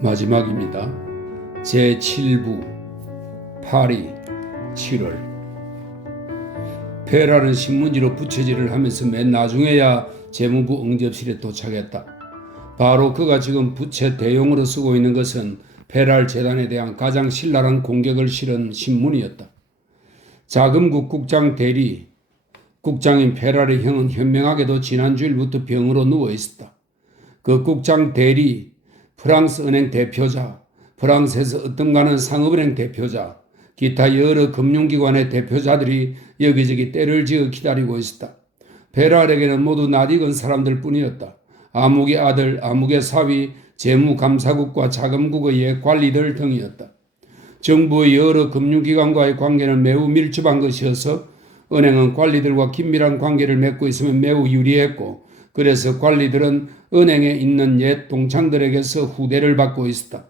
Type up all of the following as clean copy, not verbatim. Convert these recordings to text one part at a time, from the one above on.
마지막입니다. 제7부 파리 7월. 페라는 신문지로 부채질을 하면서 맨 나중에야 재무부 응접실에 도착했다. 바로 그가 지금 부채 대용으로 쓰고 있는 것은 페랄 재단에 대한 가장 신랄한 공격을 실은 신문이었다. 자금국 국장 대리 국장인 페랄의 형은 현명하게도 지난주일부터 병으로 누워 있었다. 그 국장 대리, 프랑스 은행 대표자, 프랑스에서 어떤가는 상업은행 대표자, 기타 여러 금융기관의 대표자들이 여기저기 때를 지어 기다리고 있었다. 페랄에게는 모두 낯익은 사람들 뿐이었다. 아무개 아들, 아무개 사위, 재무감사국과 자금국의 관리들 등이었다. 정부의 여러 금융기관과의 관계는 매우 밀접한 것이어서 은행은 관리들과 긴밀한 관계를 맺고 있으면 매우 유리했고, 그래서 관리들은 은행에 있는 옛 동창들에게서 후대를 받고 있었다.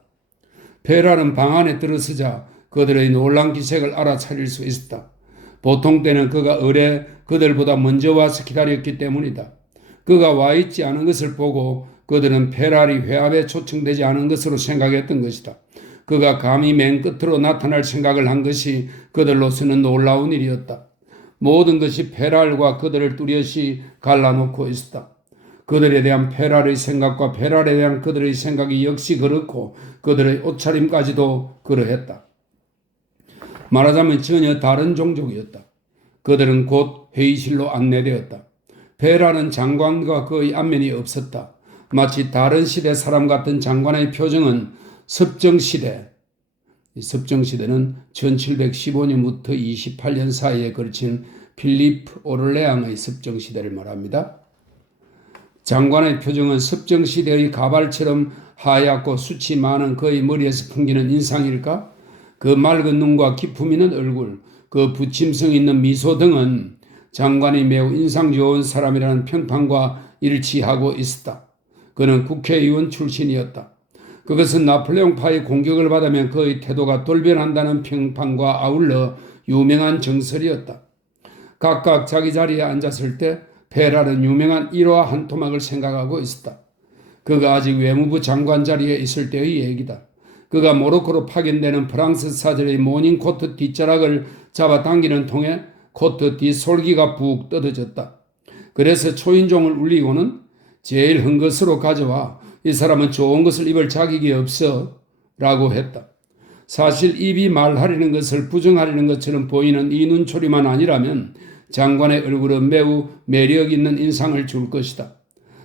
페랄은 방 안에 들어서자 그들의 놀란 기색을 알아차릴 수 있었다. 보통 때는 그가 의뢰 그들보다 먼저 와서 기다렸기 때문이다. 그가 와 있지 않은 것을 보고 그들은 페랄이 회합에 초청되지 않은 것으로 생각했던 것이다. 그가 감히 맨 끝으로 나타날 생각을 한 것이 그들로서는 놀라운 일이었다. 모든 것이 페랄과 그들을 뚜렷이 갈라놓고 있었다. 그들에 대한 페랄의 생각과 페랄에 대한 그들의 생각이 역시 그렇고 그들의 옷차림까지도 그러했다. 말하자면 전혀 다른 종족이었다. 그들은 곧 회의실로 안내되었다. 페랄은 장관과 그의 안면이 없었다. 마치 다른 시대 사람 같은 장관의 표정은 섭정시대, 섭정시대는 1715년부터 28년 사이에 걸친 필리프 오를레앙의 섭정시대를 말합니다. 장관의 표정은 섭정시대의 가발처럼 하얗고 숱이 많은 그의 머리에서 풍기는 인상일까? 그 맑은 눈과 기품 있는 얼굴, 그 부침성 있는 미소 등은 장관이 매우 인상 좋은 사람이라는 평판과 일치하고 있었다. 그는 국회의원 출신이었다. 그것은 나폴레옹파의 공격을 받으면 그의 태도가 돌변한다는 평판과 아울러 유명한 정설이었다. 각각 자기 자리에 앉았을 때 페랄은 유명한 일화 한 토막을 생각하고 있었다. 그가 아직 외무부 장관 자리에 있을 때의 얘기다. 그가 모로코로 파견되는 프랑스 사절의 모닝코트 뒷자락을 잡아당기는 통에 코트 뒷솔기가 푹 뜯어졌다. 그래서 초인종을 울리고는 제일 큰 것으로 가져와 이 사람은 좋은 것을 입을 자격이 없어 라고 했다. 사실 입이 말하려는 것을 부정하려는 것처럼 보이는 이 눈초리만 아니라면 장관의 얼굴은 매우 매력 있는 인상을 줄 것이다.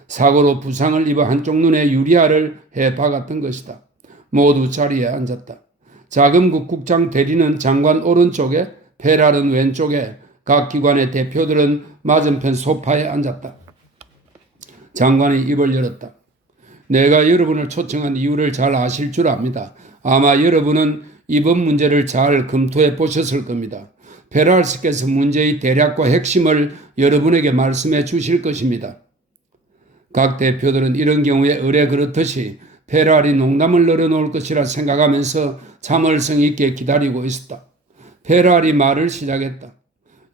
사고로 부상을 입어 한쪽 눈에 유리알을 해 박았던 것이다. 모두 자리에 앉았다. 자금국 국장 대리는 장관 오른쪽에, 페랄은 왼쪽에, 각 기관의 대표들은 맞은편 소파에 앉았다. 장관이 입을 열었다. 내가 여러분을 초청한 이유를 잘 아실 줄 압니다. 아마 여러분은 이번 문제를 잘 검토해 보셨을 겁니다. 페랄스께서 문제의 대략과 핵심을 여러분에게 말씀해 주실 것입니다. 각 대표들은 이런 경우에 의례 그렇듯이 페랄이 농담을 늘어놓을 것이라 생각하면서 참을성 있게 기다리고 있었다. 페랄이 말을 시작했다.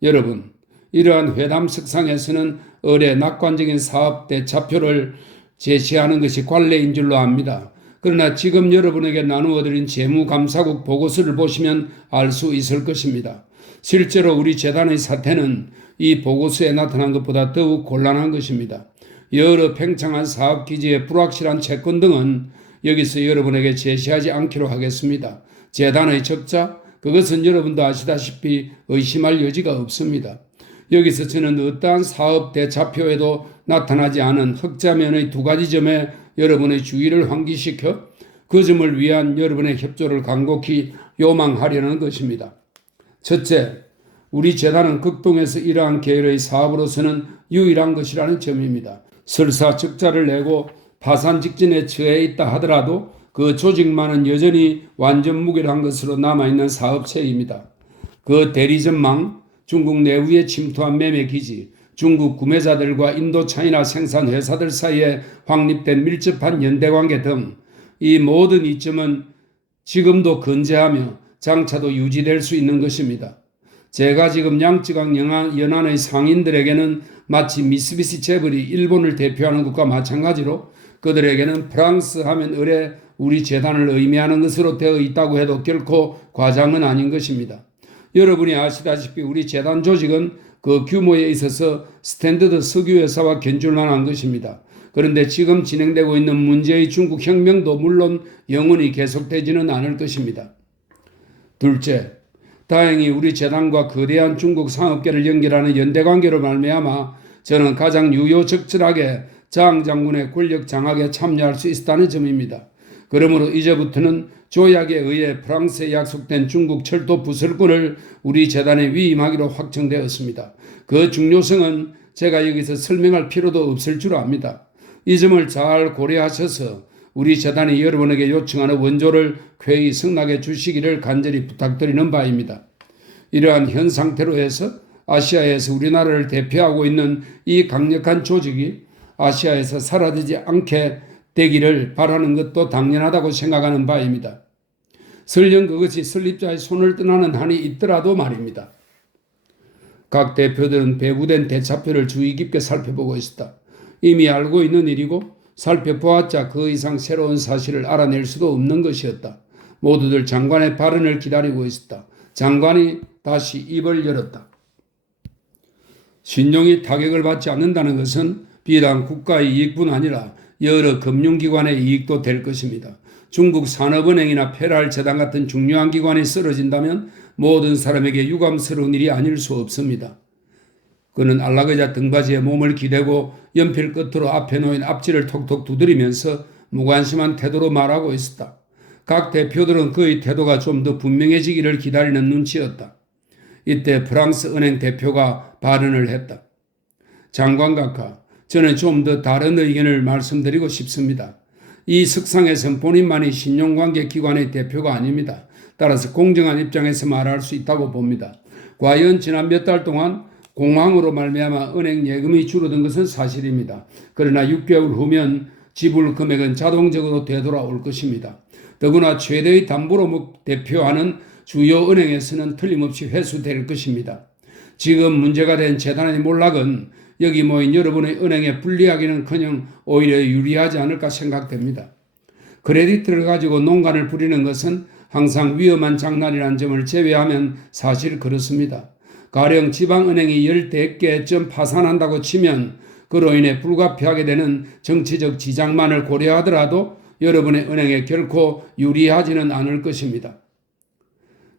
여러분, 이러한 회담 석상에서는 의례 낙관적인 사업 대차표를 제시하는 것이 관례인 줄로 압니다. 그러나 지금 여러분에게 나누어드린 재무감사국 보고서를 보시면 알 수 있을 것입니다. 실제로 우리 재단의 사태는 이 보고서에 나타난 것보다 더욱 곤란한 것입니다. 여러 팽창한 사업 기지의 불확실한 채권 등은 여기서 여러분에게 제시하지 않기로 하겠습니다. 재단의 적자, 그것은 여러분도 아시다시피 의심할 여지가 없습니다. 여기서 저는 어떠한 사업 대차표에도 나타나지 않은 흑자면의 두 가지 점에 여러분의 주의를 환기시켜 그 점을 위한 여러분의 협조를 간곡히 요망하려는 것입니다. 첫째, 우리 재단은 극동에서 이러한 계열의 사업으로서는 유일한 것이라는 점입니다. 설사 적자를 내고 파산 직전에 처해 있다 하더라도 그 조직만은 여전히 완전 무결한 것으로 남아있는 사업체입니다. 그 대리전망, 중국 내부에 침투한 매매기지, 중국 구매자들과 인도 차이나 생산 회사들 사이에 확립된 밀접한 연대관계 등 이 모든 이점은 지금도 건재하며 장차도 유지될 수 있는 것입니다. 제가 지금 양쯔강 연안의 상인들에게는 마치 미쓰비시 재벌이 일본을 대표하는 것과 마찬가지로 그들에게는 프랑스 하면 의례 우리 재단을 의미하는 것으로 되어 있다고 해도 결코 과장은 아닌 것입니다. 여러분이 아시다시피 우리 재단 조직은 그 규모에 있어서 스탠더드 석유회사와 견줄만 한 것입니다. 그런데 지금 진행되고 있는 문제의 중국 혁명도 물론 영원히 계속되지는 않을 것입니다. 둘째, 다행히 우리 재단과 거대한 중국 상업계를 연결하는 연대관계로 말미암아 저는 가장 유효적절하게 장 장군의 권력 장악에 참여할 수 있다는 점입니다. 그러므로 이제부터는 조약에 의해 프랑스에 약속된 중국 철도 부설권을 우리 재단에 위임하기로 확정되었습니다. 그 중요성은 제가 여기서 설명할 필요도 없을 줄 압니다. 이 점을 잘 고려하셔서 우리 재단이 여러분에게 요청하는 원조를 쾌히 승낙해 주시기를 간절히 부탁드리는 바입니다. 이러한 현 상태로 해서 아시아에서 우리나라를 대표하고 있는 이 강력한 조직이 아시아에서 사라지지 않게 되기를 바라는 것도 당연하다고 생각하는 바입니다. 설령 그것이 설립자의 손을 떠나는 한이 있더라도 말입니다. 각 대표들은 배부된 대차표를 주의 깊게 살펴보고 있었다. 이미 알고 있는 일이고 살펴보았자 그 이상 새로운 사실을 알아낼 수도 없는 것이었다. 모두들 장관의 발언을 기다리고 있었다. 장관이 다시 입을 열었다. 신용이 타격을 받지 않는다는 것은 비단 국가의 이익뿐 아니라 여러 금융기관의 이익도 될 것입니다. 중국 산업은행이나 페랄재단 같은 중요한 기관이 쓰러진다면 모든 사람에게 유감스러운 일이 아닐 수 없습니다. 그는 안락의자 등받이에 몸을 기대고 연필 끝으로 앞에 놓인 앞지를 톡톡 두드리면서 무관심한 태도로 말하고 있었다. 각 대표들은 그의 태도가 좀 더 분명해지기를 기다리는 눈치였다. 이때 프랑스 은행 대표가 발언을 했다. 장관 각하, 저는 좀 더 다른 의견을 말씀드리고 싶습니다. 이 석상에선 본인만이 신용관계 기관의 대표가 아닙니다. 따라서 공정한 입장에서 말할 수 있다고 봅니다. 과연 지난 몇 달 동안 공황으로 말미암아 은행 예금이 줄어든 것은 사실입니다. 그러나 6개월 후면 지불 금액은 자동적으로 되돌아올 것입니다. 더구나 최대의 담보로 대표하는 주요 은행에서는 틀림없이 회수될 것입니다. 지금 문제가 된 재단의 몰락은 여기 모인 여러분의 은행에 불리하기는커녕 오히려 유리하지 않을까 생각됩니다. 크레디트를 가지고 농간을 부리는 것은 항상 위험한 장난이라는 점을 제외하면 사실 그렇습니다. 가령 지방은행이 10개쯤 파산한다고 치면 그로 인해 불가피하게 되는 정치적 지장만을 고려하더라도 여러분의 은행에 결코 유리하지는 않을 것입니다.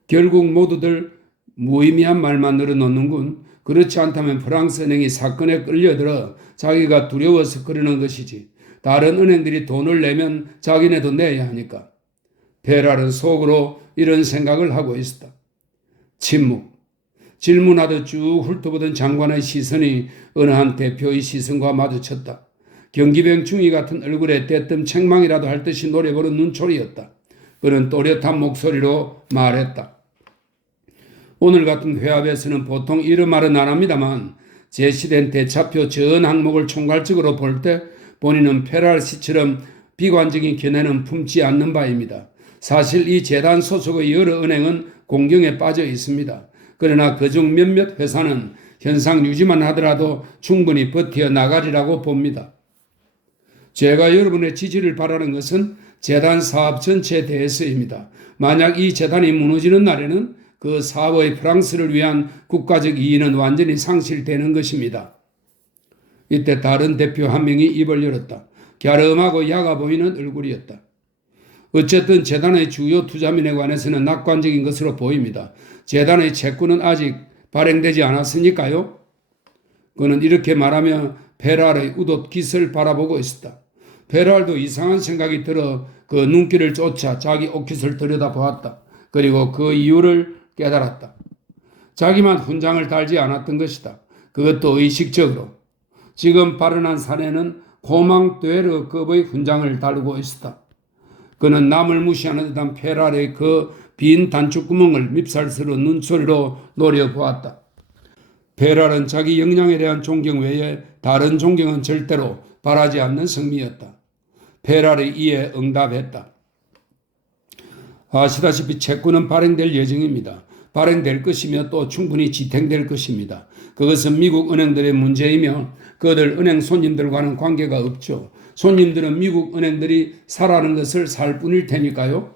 결국 모두들 무의미한 말만 늘어놓는군. 그렇지 않다면 프랑스 은행이 사건에 끌려들어 자기가 두려워서 그러는 것이지. 다른 은행들이 돈을 내면 자기네도 내야 하니까. 페랄은 속으로 이런 생각을 하고 있었다. 침묵. 질문하듯 쭉 훑어보던 장관의 시선이 어느 한 대표의 시선과 마주쳤다. 경기병 중이 같은 얼굴에 때뜸 책망이라도 할 듯이 노려보는 눈초리였다. 그는 또렷한 목소리로 말했다. 오늘 같은 회합에서는 보통 이런 말은 안 합니다만 제시된 대차표 전 항목을 총괄적으로 볼 때 본인은 페랄 씨처럼 비관적인 견해는 품지 않는 바입니다. 사실 이 재단 소속의 여러 은행은 공경에 빠져 있습니다. 그러나 그중 몇몇 회사는 현상 유지만 하더라도 충분히 버텨나가리라고 봅니다. 제가 여러분의 지지를 바라는 것은 재단 사업 전체에 대해서입니다. 만약 이 재단이 무너지는 날에는 그 사업의 프랑스를 위한 국가적 이익은 완전히 상실되는 것입니다. 이때 다른 대표 한 명이 입을 열었다. 갸름하고 야가 보이는 얼굴이었다. 어쨌든 재단의 주요 투자민에 관해서는 낙관적인 것으로 보입니다. 재단의 채권은 아직 발행되지 않았으니까요. 그는 이렇게 말하며 페랄의 웃옷 깃을 바라보고 있었다. 페랄도 이상한 생각이 들어 그 눈길을 쫓아 자기 옷깃을 들여다보았다. 그리고 그 이유를 깨달았다. 자기만 훈장을 달지 않았던 것이다. 그것도 의식적으로. 지금 발언한 사내는 코망되르급의 훈장을 달고 있었다. 그는 남을 무시하는 듯한 페랄의 그 빈 단축구멍을 밉살스러운 눈소리로 노려보았다. 페랄은 자기 역량에 대한 존경 외에 다른 존경은 절대로 바라지 않는 성미였다. 페랄이 이에 응답했다. 아시다시피 채권은 발행될 예정입니다. 발행될 것이며 또 충분히 지탱될 것입니다. 그것은 미국 은행들의 문제이며 그들 은행 손님들과는 관계가 없죠. 손님들은 미국 은행들이 사라는 것을 살 뿐일 테니까요.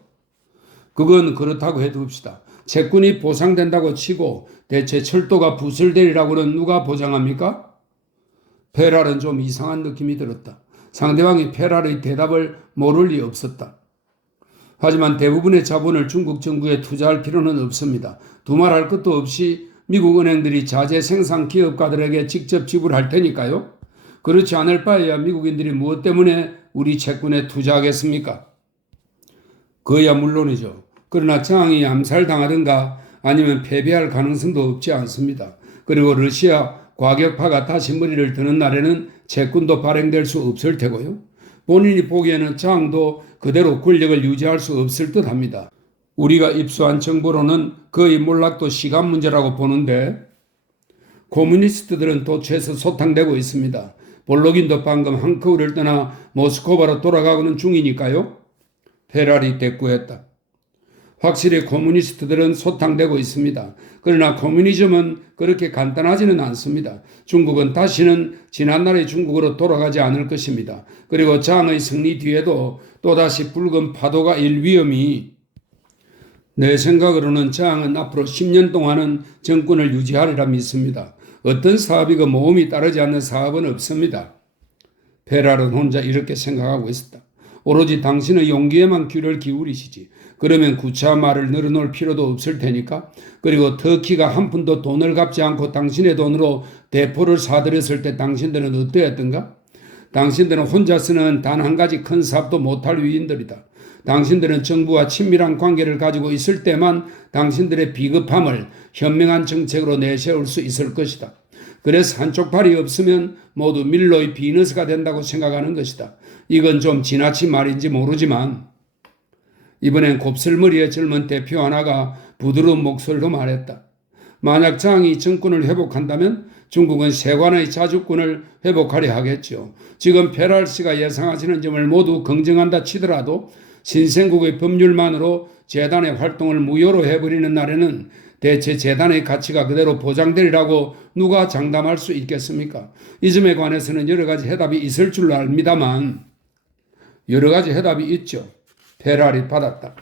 그건 그렇다고 해둡시다. 채권이 보상된다고 치고 대체 철도가 부설되리라고는 누가 보장합니까? 페랄은 좀 이상한 느낌이 들었다. 상대방이 페랄의 대답을 모를 리 없었다. 하지만 대부분의 자본을 중국 정부에 투자할 필요는 없습니다. 두말할 것도 없이 미국 은행들이 자재 생산 기업가들에게 직접 지불할 테니까요. 그렇지 않을 바에야 미국인들이 무엇 때문에 우리 채권에 투자하겠습니까? 그야 물론이죠. 그러나 장이 암살당하든가 아니면 패배할 가능성도 없지 않습니다. 그리고 러시아 과격파가 다시 머리를 드는 날에는 채권도 발행될 수 없을 테고요. 본인이 보기에는 장도 그대로 권력을 유지할 수 없을 듯합니다. 우리가 입수한 정보로는 거의 몰락도 시간 문제라고 보는데 코뮤니스트들은 도처에서 소탕되고 있습니다. 볼로긴도 방금 한커우를 떠나 모스크바로 돌아가고는 중이니까요. 페랄이 대꾸했다. 확실히 코뮤니스트들은 소탕되고 있습니다. 그러나 코뮤니즘은 그렇게 간단하지는 않습니다. 중국은 다시는 지난날의 중국으로 돌아가지 않을 것입니다. 그리고 장의 승리 뒤에도 또다시 붉은 파도가 일 위험이 내 생각으로는 장은 앞으로 10년 동안은 정권을 유지하리라 믿습니다. 어떤 사업이고 모험이 따르지 않는 사업은 없습니다. 페랄은 혼자 이렇게 생각하고 있었다. 오로지 당신의 용기에만 귀를 기울이시지. 그러면 구차한 말을 늘어놓을 필요도 없을 테니까. 그리고 터키가 한 푼도 돈을 갚지 않고 당신의 돈으로 대포를 사들였을 때 당신들은 어떠했던가? 당신들은 혼자서는 단 한 가지 큰 사업도 못할 위인들이다. 당신들은 정부와 친밀한 관계를 가지고 있을 때만 당신들의 비겁함을 현명한 정책으로 내세울 수 있을 것이다. 그래서 한쪽 팔이 없으면 모두 밀로의 비너스가 된다고 생각하는 것이다. 이건 좀 지나친 말인지 모르지만 이번엔 곱슬머리의 젊은 대표 하나가 부드러운 목소리로 말했다. 만약 장이 정권을 회복한다면 중국은 세관의 자주권을 회복하려 하겠죠. 지금 페랄 씨가 예상하시는 점을 모두 긍정한다 치더라도 신생국의 법률만으로 재단의 활동을 무효로 해버리는 날에는 대체 재단의 가치가 그대로 보장되리라고 누가 장담할 수 있겠습니까? 이 점에 관해서는 여러 가지 해답이 있을 줄 압니다만 여러 가지 해답이 있죠. 페랄이 받았다.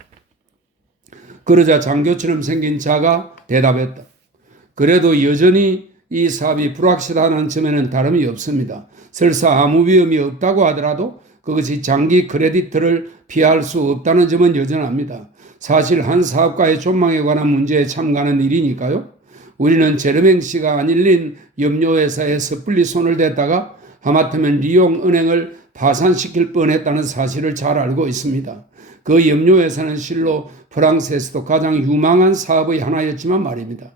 그러자 장교처럼 생긴 자가 대답했다. 그래도 여전히 이 사업이 불확실하다는 점에는 다름이 없습니다. 설사 아무 위험이 없다고 하더라도 그것이 장기 크레디트를 피할 수 없다는 점은 여전합니다. 사실 한 사업가의 존망에 관한 문제에 참가하는 일이니까요. 우리는 제르맹 씨가 안 일린 염료회사에 섣불리 손을 댔다가 하마터면 리옹 은행을 파산시킬 뻔했다는 사실을 잘 알고 있습니다. 그 염료회사는 실로 프랑스에서도 가장 유망한 사업의 하나였지만 말입니다.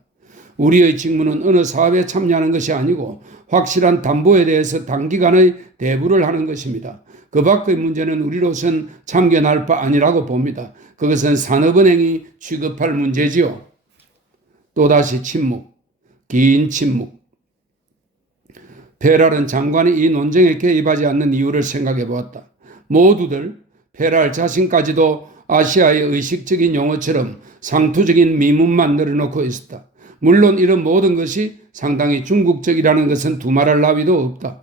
우리의 직무는 어느 사업에 참여하는 것이 아니고 확실한 담보에 대해서 단기간의 대부를 하는 것입니다. 그 밖의 문제는 우리로선 참견할 바 아니라고 봅니다. 그것은 산업은행이 취급할 문제지요. 또다시 침묵, 긴 침묵. 페랄은 장관이 이 논쟁에 개입하지 않는 이유를 생각해 보았다. 모두들 페랄 자신까지도 아시아의 의식적인 용어처럼 상투적인 미문만 늘어놓고 있었다. 물론 이런 모든 것이 상당히 중국적이라는 것은 두말할 나위도 없다.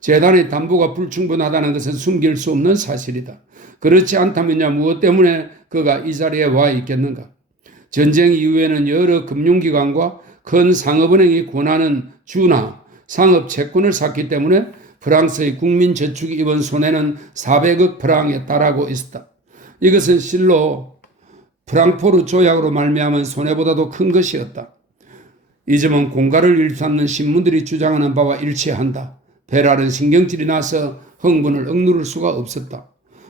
재단의 담보가 불충분하다는 것은 숨길 수 없는 사실이다. 그렇지 않다면야 무엇 때문에 그가 이 자리에 와 있겠는가? 전쟁 이후에는 여러 금융기관과 큰 상업은행이 권하는 주나 상업 채권을 샀기 때문에 프랑스의 국민저축이 입은 손해는 400억 프랑에 달하고 있었다. 이것은 실로 프랑포르 조약으로 말미암은 손해보다도 큰 것이었다. 이 점은 공갈을 일삼는 신문들이 주장하는 바와 일치한다. 페랄은 신경질이 나서 흥분을 억누를 수가 없었다.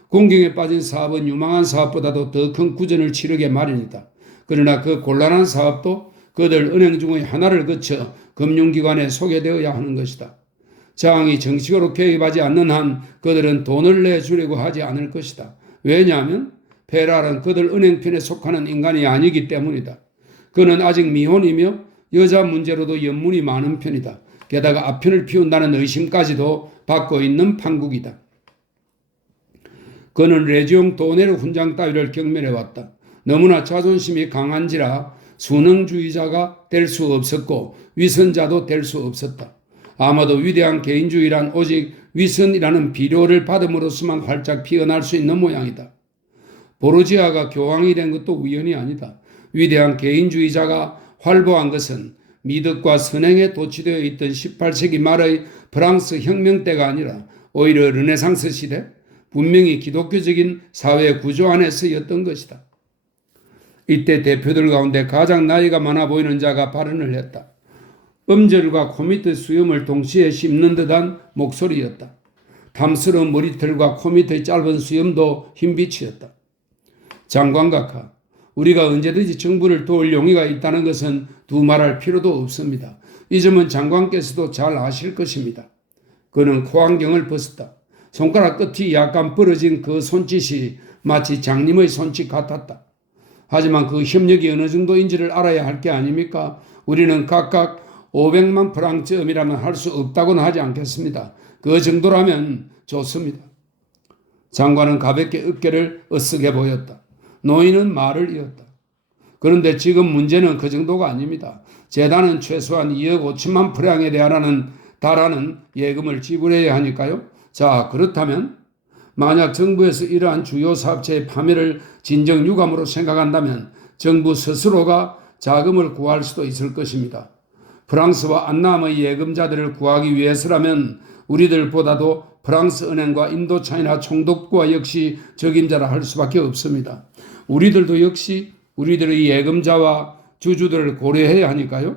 공경에 빠진 사업은 유망한 사업보다도 더 큰 구전을 치르게 마련이다. 그러나 그 곤란한 사업도 그들 은행 중의 하나를 거쳐 금융기관에 소개되어야 하는 것이다. 장이 정식으로 개입하지 않는 한 그들은 돈을 내주려고 하지 않을 것이다. 왜냐하면 페랄은 그들 은행편에 속하는 인간이 아니기 때문이다. 그는 아직 미혼이며 여자 문제로도 연문이 많은 편이다. 게다가 앞편을 피운다는 의심까지도 받고 있는 판국이다. 그는 레지옹 도네르 훈장 따위를 경멸해왔다. 너무나 자존심이 강한지라 순응주의자가 될 수 없었고 위선자도 될 수 없었다. 아마도 위대한 개인주의란 오직 위선이라는 비료를 받음으로써만 활짝 피어날 수 있는 모양이다. 보르지아가 교황이 된 것도 우연이 아니다. 위대한 개인주의자가 활보한 것은 미덕과 선행에 도취되어 있던 18세기 말의 프랑스 혁명 때가 아니라 오히려 르네상스 시대, 분명히 기독교적인 사회 구조 안에서였던 것이다. 이때 대표들 가운데 가장 나이가 많아 보이는 자가 발언을 했다. 음절과 코밑의 수염을 동시에 씹는 듯한 목소리였다. 탐스러운 머리털과 코밑의 짧은 수염도 흰빛이었다. 장관각하, 우리가 언제든지 정부를 도울 용의가 있다는 것은 두말할 필요도 없습니다. 이 점은 장관께서도 잘 아실 것입니다. 그는 코안경을 벗었다. 손가락 끝이 약간 부러진 그 손짓이 마치 장님의 손짓 같았다. 하지만 그 협력이 어느 정도인지를 알아야 할 게 아닙니까? 우리는 각각 500만 프랑스음이라면 할 수 없다고는 하지 않겠습니다. 그 정도라면 좋습니다. 장관은 가볍게 어깨를 으쓱해 보였다. 노인은 말을 이었다. 그런데 지금 문제는 그 정도가 아닙니다. 재단은 최소한 2억 5천만 프랑에 달하는 예금을 지불해야 하니까요. 자, 그렇다면 만약 정부에서 이러한 주요 사업체의 파멸을 진정 유감으로 생각한다면 정부 스스로가 자금을 구할 수도 있을 것입니다. 프랑스와 안남의 예금자들을 구하기 위해서라면 우리들보다도 프랑스 은행과 인도차이나 총독부와 역시 적임자라 할 수밖에 없습니다. 우리들도 역시 우리들의 예금자와 주주들을 고려해야 하니까요.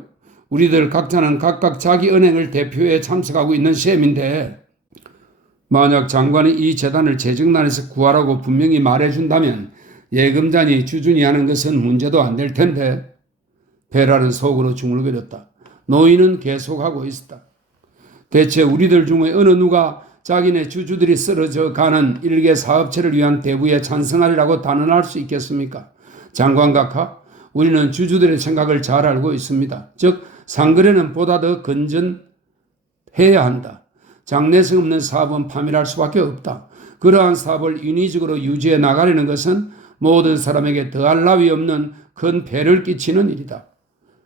우리들 각자는 각각 자기 은행을 대표해 참석하고 있는 셈인데 만약 장관이 이 재단을 재정난에서 구하라고 분명히 말해준다면 예금자니 주주니 하는 것은 문제도 안 될 텐데 베랄은 속으로 중얼거렸다. 노인은 계속하고 있었다. 대체 우리들 중에 어느 누가 자기네 주주들이 쓰러져 가는 일개 사업체를 위한 대부에 찬성하리라고 단언할 수 있겠습니까? 장관각하, 우리는 주주들의 생각을 잘 알고 있습니다. 즉 상거래는 보다 더 건전해야 한다. 장래성 없는 사업은 파멸할 수밖에 없다. 그러한 사업을 인위적으로 유지해 나가려는 것은 모든 사람에게 더할 나위 없는 큰 폐를 끼치는 일이다.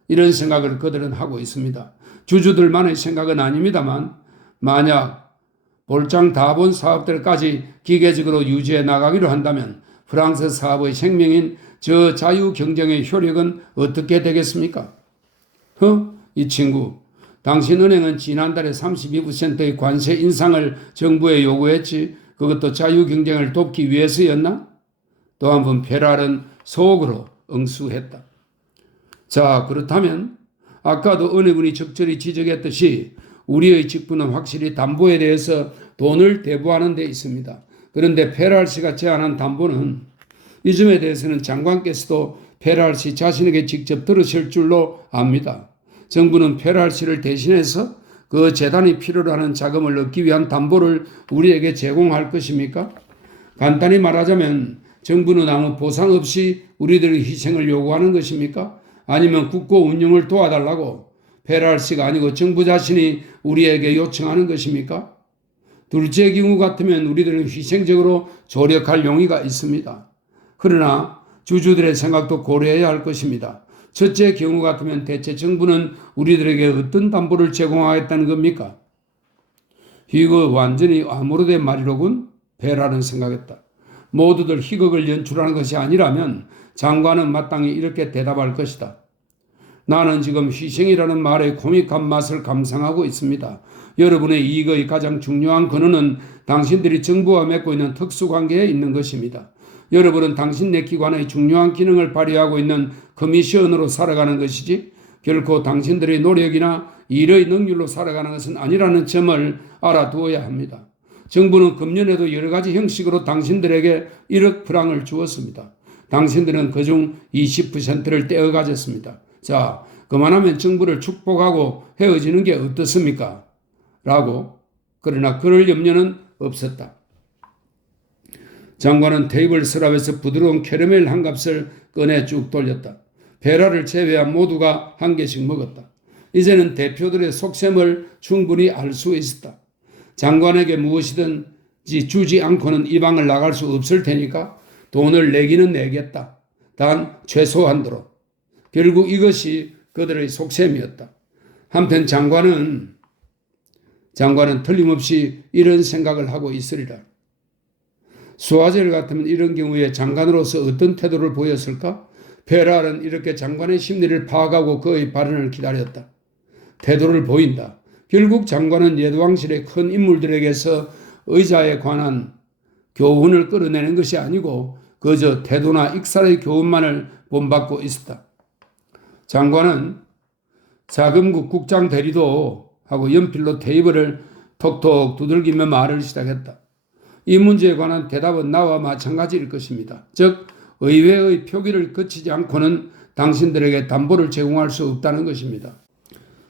이런 생각을 그들은 하고 있습니다. 주주들만의 생각은 아닙니다만 만약 볼장 다 본 사업들까지 기계적으로 유지해 나가기로 한다면 프랑스 사업의 생명인 저 자유 경쟁의 효력은 어떻게 되겠습니까? 이 친구, 당신 은행은 지난달에 32%의 관세 인상을 정부에 요구했지 그것도 자유 경쟁을 돕기 위해서였나? 또 한 번 페랄은 속으로 응수했다. 자, 그렇다면 아까도 어느 분이 적절히 지적했듯이 우리의 직분은 확실히 담보에 대해서 돈을 대부하는 데 있습니다. 그런데 페랄 씨가 제안한 담보는 이 점에 대해서는 장관께서도 페랄 씨 자신에게 직접 들으실 줄로 압니다. 정부는 페랄 씨를 대신해서 그 재단이 필요로 하는 자금을 얻기 위한 담보를 우리에게 제공할 것입니까? 간단히 말하자면 정부는 아무 보상 없이 우리들의 희생을 요구하는 것입니까? 아니면 국고 운영을 도와달라고 페랄 씨가 아니고 정부 자신이 우리에게 요청하는 것입니까? 둘째 경우 같으면 우리들은 희생적으로 조력할 용의가 있습니다. 그러나 주주들의 생각도 고려해야 할 것입니다. 첫째 경우 같으면 대체 정부는 우리들에게 어떤 담보를 제공하겠다는 겁니까? 이거 완전히 아무로된 말이로군. 베라는 생각했다. 모두들 희극을 연출하는 것이 아니라면 장관은 마땅히 이렇게 대답할 것이다. 나는 지금 희생이라는 말의 코믹한 맛을 감상하고 있습니다. 여러분의 이익의 가장 중요한 근원은 당신들이 정부와 맺고 있는 특수관계에 있는 것입니다. 여러분은 당신네 기관의 중요한 기능을 발휘하고 있는 커미션으로 살아가는 것이지 결코 당신들의 노력이나 일의 능률로 살아가는 것은 아니라는 점을 알아두어야 합니다. 정부는 금년에도 여러 가지 형식으로 당신들에게 1억 프랑을 주었습니다. 당신들은 그중 20%를 떼어 가졌습니다. 자, 그만하면 정부를 축복하고 헤어지는 게 어떻습니까? 라고. 그러나 그럴 염려는 없었다. 장관은 테이블 서랍에서 부드러운 캐러멜 한 값을 꺼내 쭉 돌렸다. 베라를 제외한 모두가 한 개씩 먹었다. 이제는 대표들의 속셈을 충분히 알 수 있었다. 장관에게 무엇이든지 주지 않고는 이 방을 나갈 수 없을 테니까 돈을 내기는 내겠다. 단 최소한도로. 결국 이것이 그들의 속셈이었다. 한편 장관은 장관은 틀림없이 이런 생각을 하고 있으리라. 수하젤 같으면 이런 경우에 장관으로서 어떤 태도를 보였을까? 페랄은 이렇게 장관의 심리를 파악하고 그의 발언을 기다렸다. 태도를 보인다. 결국 장관은 예두왕실의 큰 인물들에게서 의자에 관한 교훈을 끌어내는 것이 아니고 그저 태도나 익살의 교훈만을 본받고 있었다. 장관은 자금국 국장 대리도 하고 연필로 테이블을 톡톡 두들기며 말을 시작했다. 이 문제에 관한 대답은 나와 마찬가지일 것입니다. 즉 의회의 표기를 거치지 않고는 당신들에게 담보를 제공할 수 없다는 것입니다.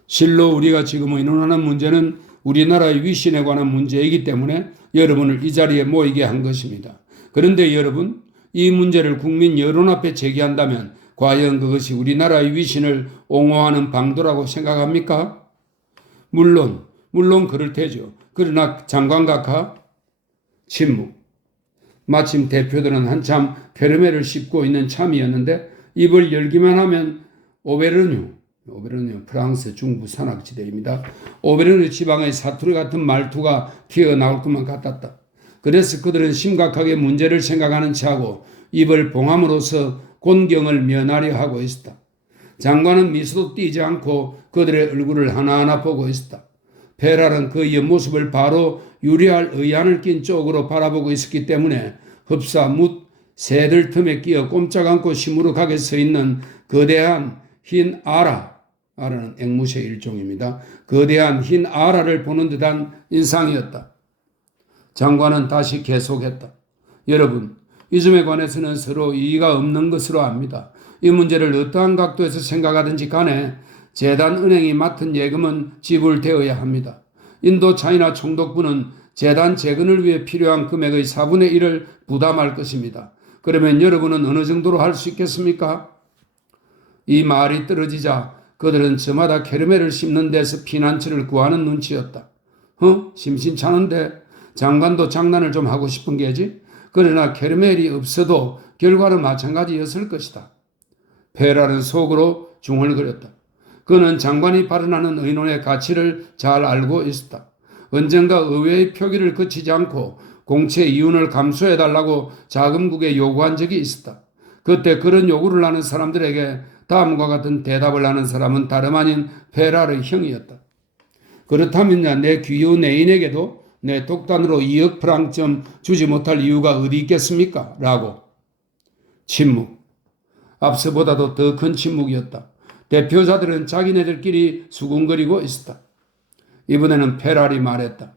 실로 우리가 지금 의논하는 문제는 우리나라의 위신에 관한 문제이기 때문에 여러분을 이 자리에 모이게 한 것입니다. 그런데 여러분, 이 문제를 국민 여론 앞에 제기한다면 과연 그것이 우리나라의 위신을 옹호하는 방도라고 생각합니까? 물론 그럴 테죠. 그러나 장관각하 침묵. 마침 대표들은 한참 페르메를 씹고 있는 참이었는데 입을 열기만 하면 오베르뉴 프랑스 중부 산악지대입니다. 오베르뉴 지방의 사투리 같은 말투가 튀어나올 것만 같았다. 그래서 그들은 심각하게 문제를 생각하는 체하고 입을 봉함으로써 곤경을 면하려 하고 있었다. 장관은 미소도 띄지 않고 그들의 얼굴을 하나하나 보고 있었다. 페랄은 그 옆모습을 바로 유리할 의안을 낀 쪽으로 바라보고 있었기 때문에 흡사 묻 새들 틈에 끼어 꼼짝 않고 시무룩하게 서 있는 거대한 흰 아라는 앵무새의 일종입니다. 거대한 흰 아라를 보는 듯한 인상이었다. 장관은 다시 계속했다. 여러분, 이 점에 관해서는 서로 이의가 없는 것으로 압니다. 이 문제를 어떠한 각도에서 생각하든지 간에 재단은행이 맡은 예금은 지불되어야 합니다. 인도 차이나 총독부는 재단 재건을 위해 필요한 금액의 4분의 1을 부담할 것입니다. 그러면 여러분은 어느 정도로 할 수 있겠습니까? 이 말이 떨어지자 그들은 저마다 캐러멜을 씹는 데서 피난처를 구하는 눈치였다. 심심찮은데 장관도 장난을 좀 하고 싶은 게지? 그러나 캐러멜이 없어도 결과는 마찬가지였을 것이다. 페랄은 속으로 중얼거렸다. 그는 장관이 발언하는 의논의 가치를 잘 알고 있었다. 언젠가 의회의 표기를 거치지 않고 공채 이윤을 감수해달라고 자금국에 요구한 적이 있었다. 그때 그런 요구를 하는 사람들에게 다음과 같은 대답을 하는 사람은 다름 아닌 페랄의 형이었다. 그렇다면 내 귀여운 애인에게도 내 독단으로 2억 프랑쯤 주지 못할 이유가 어디 있겠습니까? 라고. 침묵. 앞서보다도 더 큰 침묵이었다. 대표자들은 자기네들끼리 수군거리고 있었다. 이번에는 페랄이 말했다.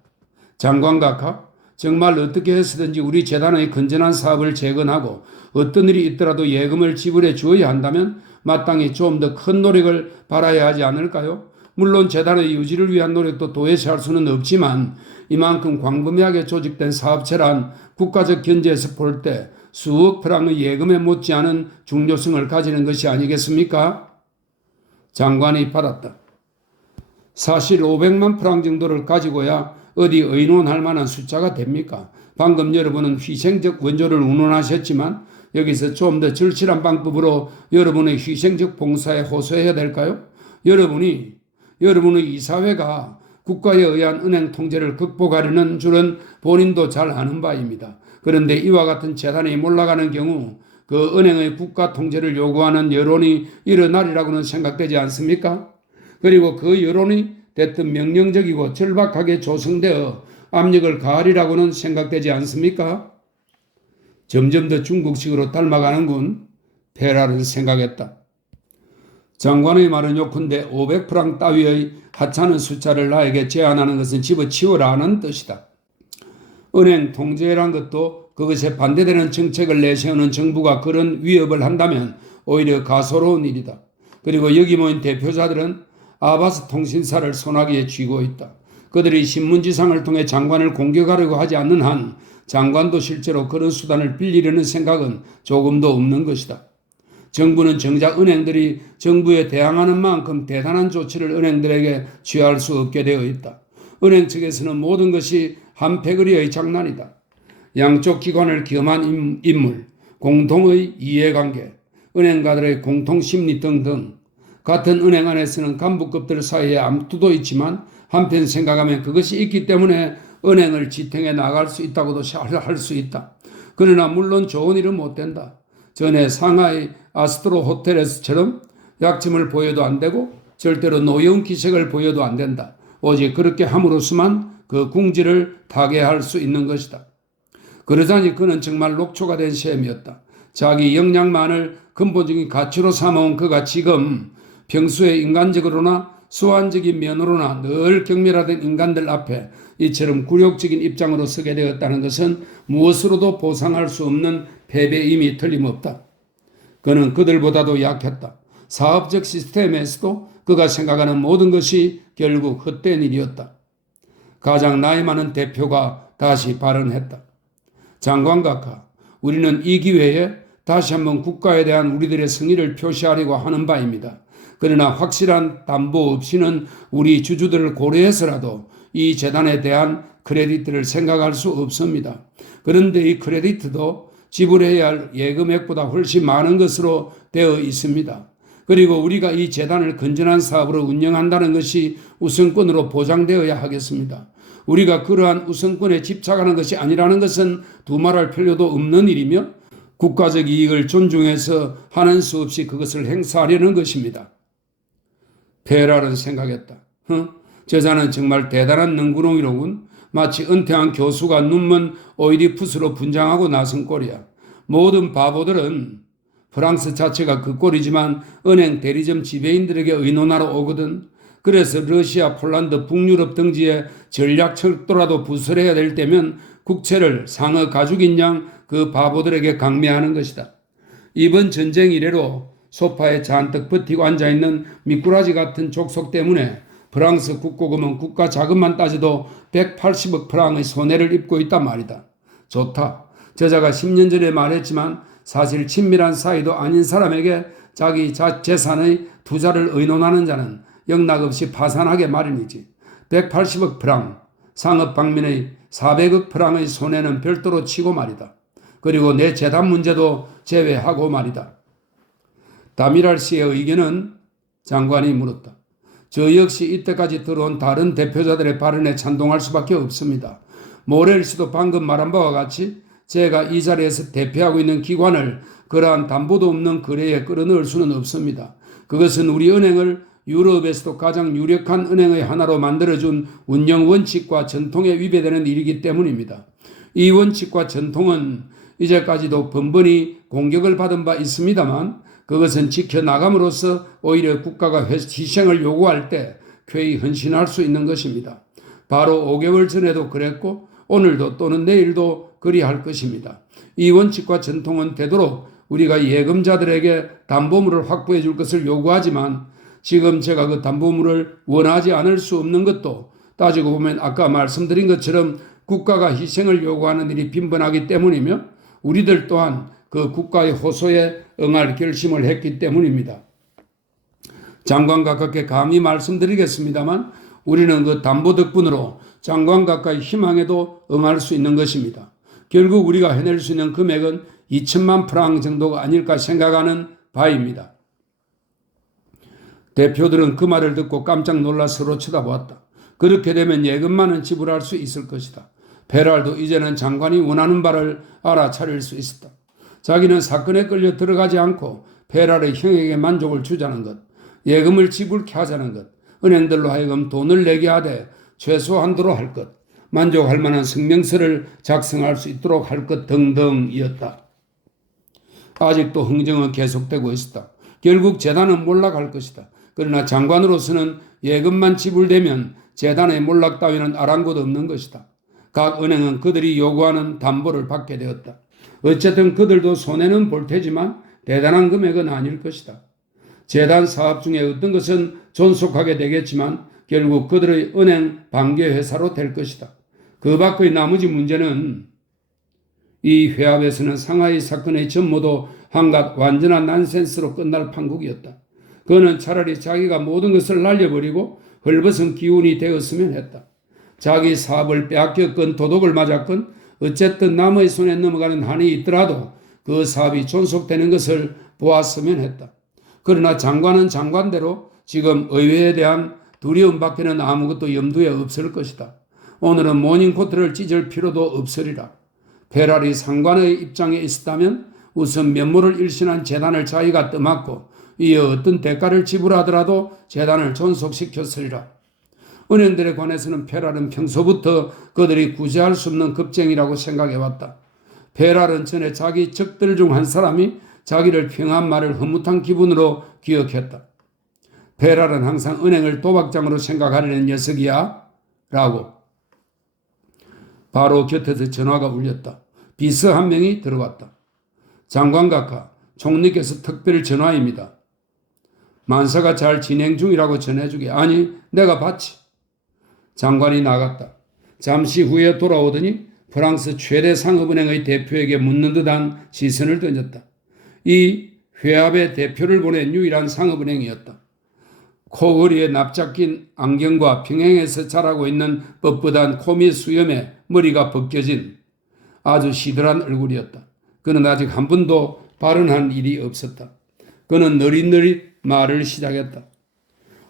장관각하, 정말 어떻게 해서든지 우리 재단의 건전한 사업을 재건하고 어떤 일이 있더라도 예금을 지불해 주어야 한다면 마땅히 좀 더 큰 노력을 바라야 하지 않을까요? 물론 재단의 유지를 위한 노력도 도외시할 수는 없지만 이만큼 광범위하게 조직된 사업체란 국가적 견제에서 볼 때 수억 프랑의 예금에 못지않은 중요성을 가지는 것이 아니겠습니까? 장관이 받았다. 사실 500만 프랑 정도를 가지고야 어디 의논할 만한 숫자가 됩니까? 방금 여러분은 희생적 원조를 운운하셨지만 여기서 좀 더 절실한 방법으로 여러분의 희생적 봉사에 호소해야 될까요? 여러분의 이사회가 국가에 의한 은행 통제를 극복하려는 줄은 본인도 잘 아는 바입니다. 그런데 이와 같은 재단이 몰락하는 경우 그 은행의 국가 통제를 요구하는 여론이 일어나리라고는 생각되지 않습니까? 그리고 그 여론이 대뜸 명령적이고 절박하게 조성되어 압력을 가하리라고는 생각되지 않습니까? 점점 더 중국식으로 닮아가는군. 페랄은 생각했다. 장관의 말은 요컨대 500프랑 따위의 하찮은 숫자를 나에게 제안하는 것은 집어치우라는 뜻이다. 은행 통제란 것도 그것에 반대되는 정책을 내세우는 정부가 그런 위협을 한다면 오히려 가소로운 일이다. 그리고 여기 모인 대표자들은 아바스 통신사를 소나기에 쥐고 있다. 그들이 신문지상을 통해 장관을 공격하려고 하지 않는 한 장관도 실제로 그런 수단을 빌리려는 생각은 조금도 없는 것이다. 정부는 정작 은행들이 정부에 대항하는 만큼 대단한 조치를 은행들에게 취할 수 없게 되어 있다. 은행 측에서는 모든 것이 한패거리의 장난이다. 양쪽 기관을 겸한 인물, 공통의 이해관계, 은행가들의 공통심리 등등 같은 은행 안에서는 간부급들 사이에 암투도 있지만 한편 생각하면 그것이 있기 때문에 은행을 지탱해 나갈 수 있다고도 할 수 있다. 그러나 물론 좋은 일은 못 된다. 전에 상하이 아스트로 호텔에서처럼 약점을 보여도 안 되고 절대로 노여운 기색을 보여도 안 된다. 오직 그렇게 함으로써만 그 궁지를 타개할 수 있는 것이다. 그러자니 그는 정말 녹초가 된 셈이었다. 자기 역량만을 근본적인 가치로 삼아온 그가 지금 평소에 인간적으로나 수완적인 면으로나 늘 경멸하던 인간들 앞에 이처럼 굴욕적인 입장으로 서게 되었다는 것은 무엇으로도 보상할 수 없는 패배임이 틀림없다. 그는 그들보다도 약했다. 사업적 시스템에서도 그가 생각하는 모든 것이 결국 헛된 일이었다. 가장 나이 많은 대표가 다시 발언했다. 장관각하, 우리는 이 기회에 다시 한번 국가에 대한 우리들의 성의를 표시하려고 하는 바입니다. 그러나 확실한 담보 없이는 우리 주주들을 고려해서라도 이 재단에 대한 크레디트를 생각할 수 없습니다. 그런데 이 크레디트도 지불해야 할 예금액보다 훨씬 많은 것으로 되어 있습니다. 그리고 우리가 이 재단을 건전한 사업으로 운영한다는 것이 우선권으로 보장되어야 하겠습니다. 우리가 그러한 우선권에 집착하는 것이 아니라는 것은 두말할 필요도 없는 일이며 국가적 이익을 존중해서 하는 수 없이 그것을 행사하려는 것입니다. 페랄은 생각했다. 저자는 정말 대단한 능구렁이로군. 마치 은퇴한 교수가 눈먼 오이디푸스로 분장하고 나선 꼴이야. 모든 바보들은 프랑스 자체가 그 꼴이지만 은행 대리점 지배인들에게 의논하러 오거든. 그래서 러시아, 폴란드, 북유럽 등지에 전략 철도라도 부설해야 될 때면 국채를 상어 가죽인 양 그 바보들에게 강매하는 것이다. 이번 전쟁 이래로 소파에 잔뜩 버티고 앉아있는 미꾸라지 같은 족속 때문에 프랑스 국고금은 국가 자금만 따져도 180억 프랑의 손해를 입고 있단 말이다. 좋다. 저자가 10년 전에 말했지만 사실 친밀한 사이도 아닌 사람에게 자기 재산의 투자를 의논하는 자는 영락없이 파산하게 마련이지. 180억 프랑, 상업 방면의 400억 프랑의 손해는 별도로 치고 말이다. 그리고 내 재단 문제도 제외하고 말이다. 다미랄 씨의 의견은 장관이 물었다. 저 역시 이때까지 들어온 다른 대표자들의 발언에 찬동할 수밖에 없습니다. 모렐 씨도 방금 말한 바와 같이 제가 이 자리에서 대표하고 있는 기관을 그러한 담보도 없는 거래에 끌어넣을 수는 없습니다. 그것은 우리 은행을 유럽에서도 가장 유력한 은행의 하나로 만들어준 운영 원칙과 전통에 위배되는 일이기 때문입니다. 이 원칙과 전통은 이제까지도 번번이 공격을 받은 바 있습니다만 그것은 지켜나감으로써 오히려 국가가 희생을 요구할 때 쾌히 헌신할 수 있는 것입니다. 바로 5개월 전에도 그랬고 오늘도 또는 내일도 그리할 것입니다. 이 원칙과 전통은 되도록 우리가 예금자들에게 담보물을 확보해 줄 것을 요구하지만 지금 제가 그 담보물을 원하지 않을 수 없는 것도 따지고 보면 아까 말씀드린 것처럼 국가가 희생을 요구하는 일이 빈번하기 때문이며 우리들 또한 그 국가의 호소에 응할 결심을 했기 때문입니다. 장관 각하께 감히 말씀드리겠습니다만 우리는 그 담보 덕분으로 장관 각하의 희망에도 응할 수 있는 것입니다. 결국 우리가 해낼 수 있는 금액은 2천만 프랑 정도가 아닐까 생각하는 바입니다. 대표들은 그 말을 듣고 깜짝 놀라 서로 쳐다보았다. 그렇게 되면 예금만은 지불할 수 있을 것이다. 페랄도 이제는 장관이 원하는 바를 알아차릴 수 있었다. 자기는 사건에 끌려 들어가지 않고 페랄의 형에게 만족을 주자는 것, 예금을 지불케 하자는 것, 은행들로 하여금 돈을 내게 하되 최소한도로 할 것, 만족할 만한 성명서를 작성할 수 있도록 할 것 등등이었다. 아직도 흥정은 계속되고 있었다. 결국 재단은 몰락할 것이다. 그러나 장관으로서는 예금만 지불되면 재단의 몰락 따위는 아랑곳 없는 것이다. 각 은행은 그들이 요구하는 담보를 받게 되었다. 어쨌든 그들도 손해는 볼 테지만 대단한 금액은 아닐 것이다. 재단 사업 중에 어떤 것은 존속하게 되겠지만 결국 그들의 은행 반개회사로 될 것이다. 그 밖의 나머지 문제는 이 회합에서는 상하이 사건의 전모도 한갓 완전한 난센스로 끝날 판국이었다. 그는 차라리 자기가 모든 것을 날려버리고 헐벗은 기운이 되었으면 했다. 자기 사업을 빼앗겼건 도둑을 맞았건 어쨌든 남의 손에 넘어가는 한이 있더라도 그 사업이 존속되는 것을 보았으면 했다. 그러나 장관은 장관대로 지금 의회에 대한 두려움 밖에는 아무것도 염두에 없을 것이다. 오늘은 모닝코트를 찢을 필요도 없으리라. 페랄이 상관의 입장에 있었다면 우선 면모를 일신한 재단을 자기가 떠맡고 이어 어떤 대가를 지불하더라도 재단을 존속시켰으리라. 은행들에 관해서는 페랄은 평소부터 그들이 구제할 수 없는 겁쟁이라고 생각해왔다. 페랄은 전에 자기 적들 중 한 사람이 자기를 평한 말을 흐뭇한 기분으로 기억했다. 페랄은 항상 은행을 도박장으로 생각하려는 녀석이야 라고. 바로 곁에서 전화가 울렸다. 비서 한 명이 들어왔다. 장관각하, 총리께서 특별 전화입니다. 만사가 잘 진행 중이라고 전해주게. 아니, 내가 봤지. 장관이 나갔다. 잠시 후에 돌아오더니 프랑스 최대 상업은행의 대표에게 묻는 듯한 시선을 던졌다. 이 회합의 대표를 보낸 유일한 상업은행이었다. 코걸이에 납작낀 안경과 평행에서 자라고 있는 뻣뻣한 코밑 수염에 머리가 벗겨진 아주 시들한 얼굴이었다. 그는 아직 한 번도 발언한 일이 없었다. 그는 느릿느릿 말을 시작했다.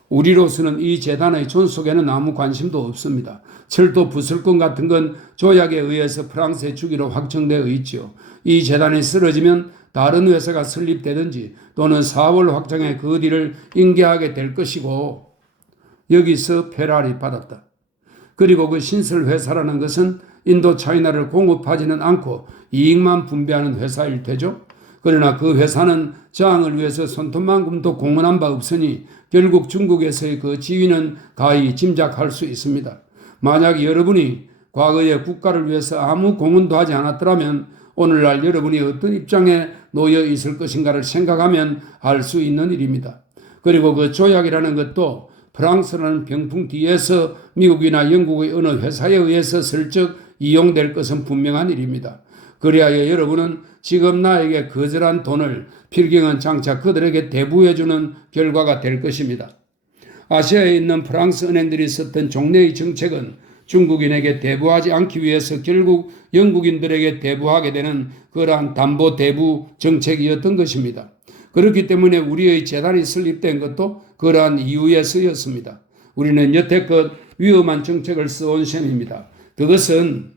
우리로서는 이 재단의 존속에는 아무 관심도 없습니다. 철도 부술권 같은 건 조약에 의해서 프랑스에 주기로 확정되어 있지요. 이 재단이 쓰러지면 다른 회사가 설립되든지 또는 사월 확장에 그 뒤를 인계하게 될 것이고, 여기서 페랄이 받았다. 그리고 그 신설회사라는 것은 인도 차이나를 공급하지는 않고 이익만 분배하는 회사일 테죠. 그러나 그 회사는 저항을 위해서 손톱만큼도 공헌한 바 없으니 결국 중국에서의 그 지위는 가히 짐작할 수 있습니다. 만약 여러분이 과거에 국가를 위해서 아무 공헌도 하지 않았더라면 오늘날 여러분이 어떤 입장에 놓여 있을 것인가를 생각하면 알 수 있는 일입니다. 그리고 그 조약이라는 것도 프랑스라는 병풍 뒤에서 미국이나 영국의 어느 회사에 의해서 슬쩍 이용될 것은 분명한 일입니다. 그리하여 여러분은 지금 나에게 거절한 돈을 필경은 장차 그들에게 대부해주는 결과가 될 것입니다. 아시아에 있는 프랑스 은행들이 썼던 종래의 정책은 중국인에게 대부하지 않기 위해서 결국 영국인들에게 대부하게 되는 그러한 담보 대부 정책이었던 것입니다. 그렇기 때문에 우리의 재단이 설립된 것도 그러한 이유에서였습니다. 우리는 여태껏 위험한 정책을 써온 셈입니다. 그것은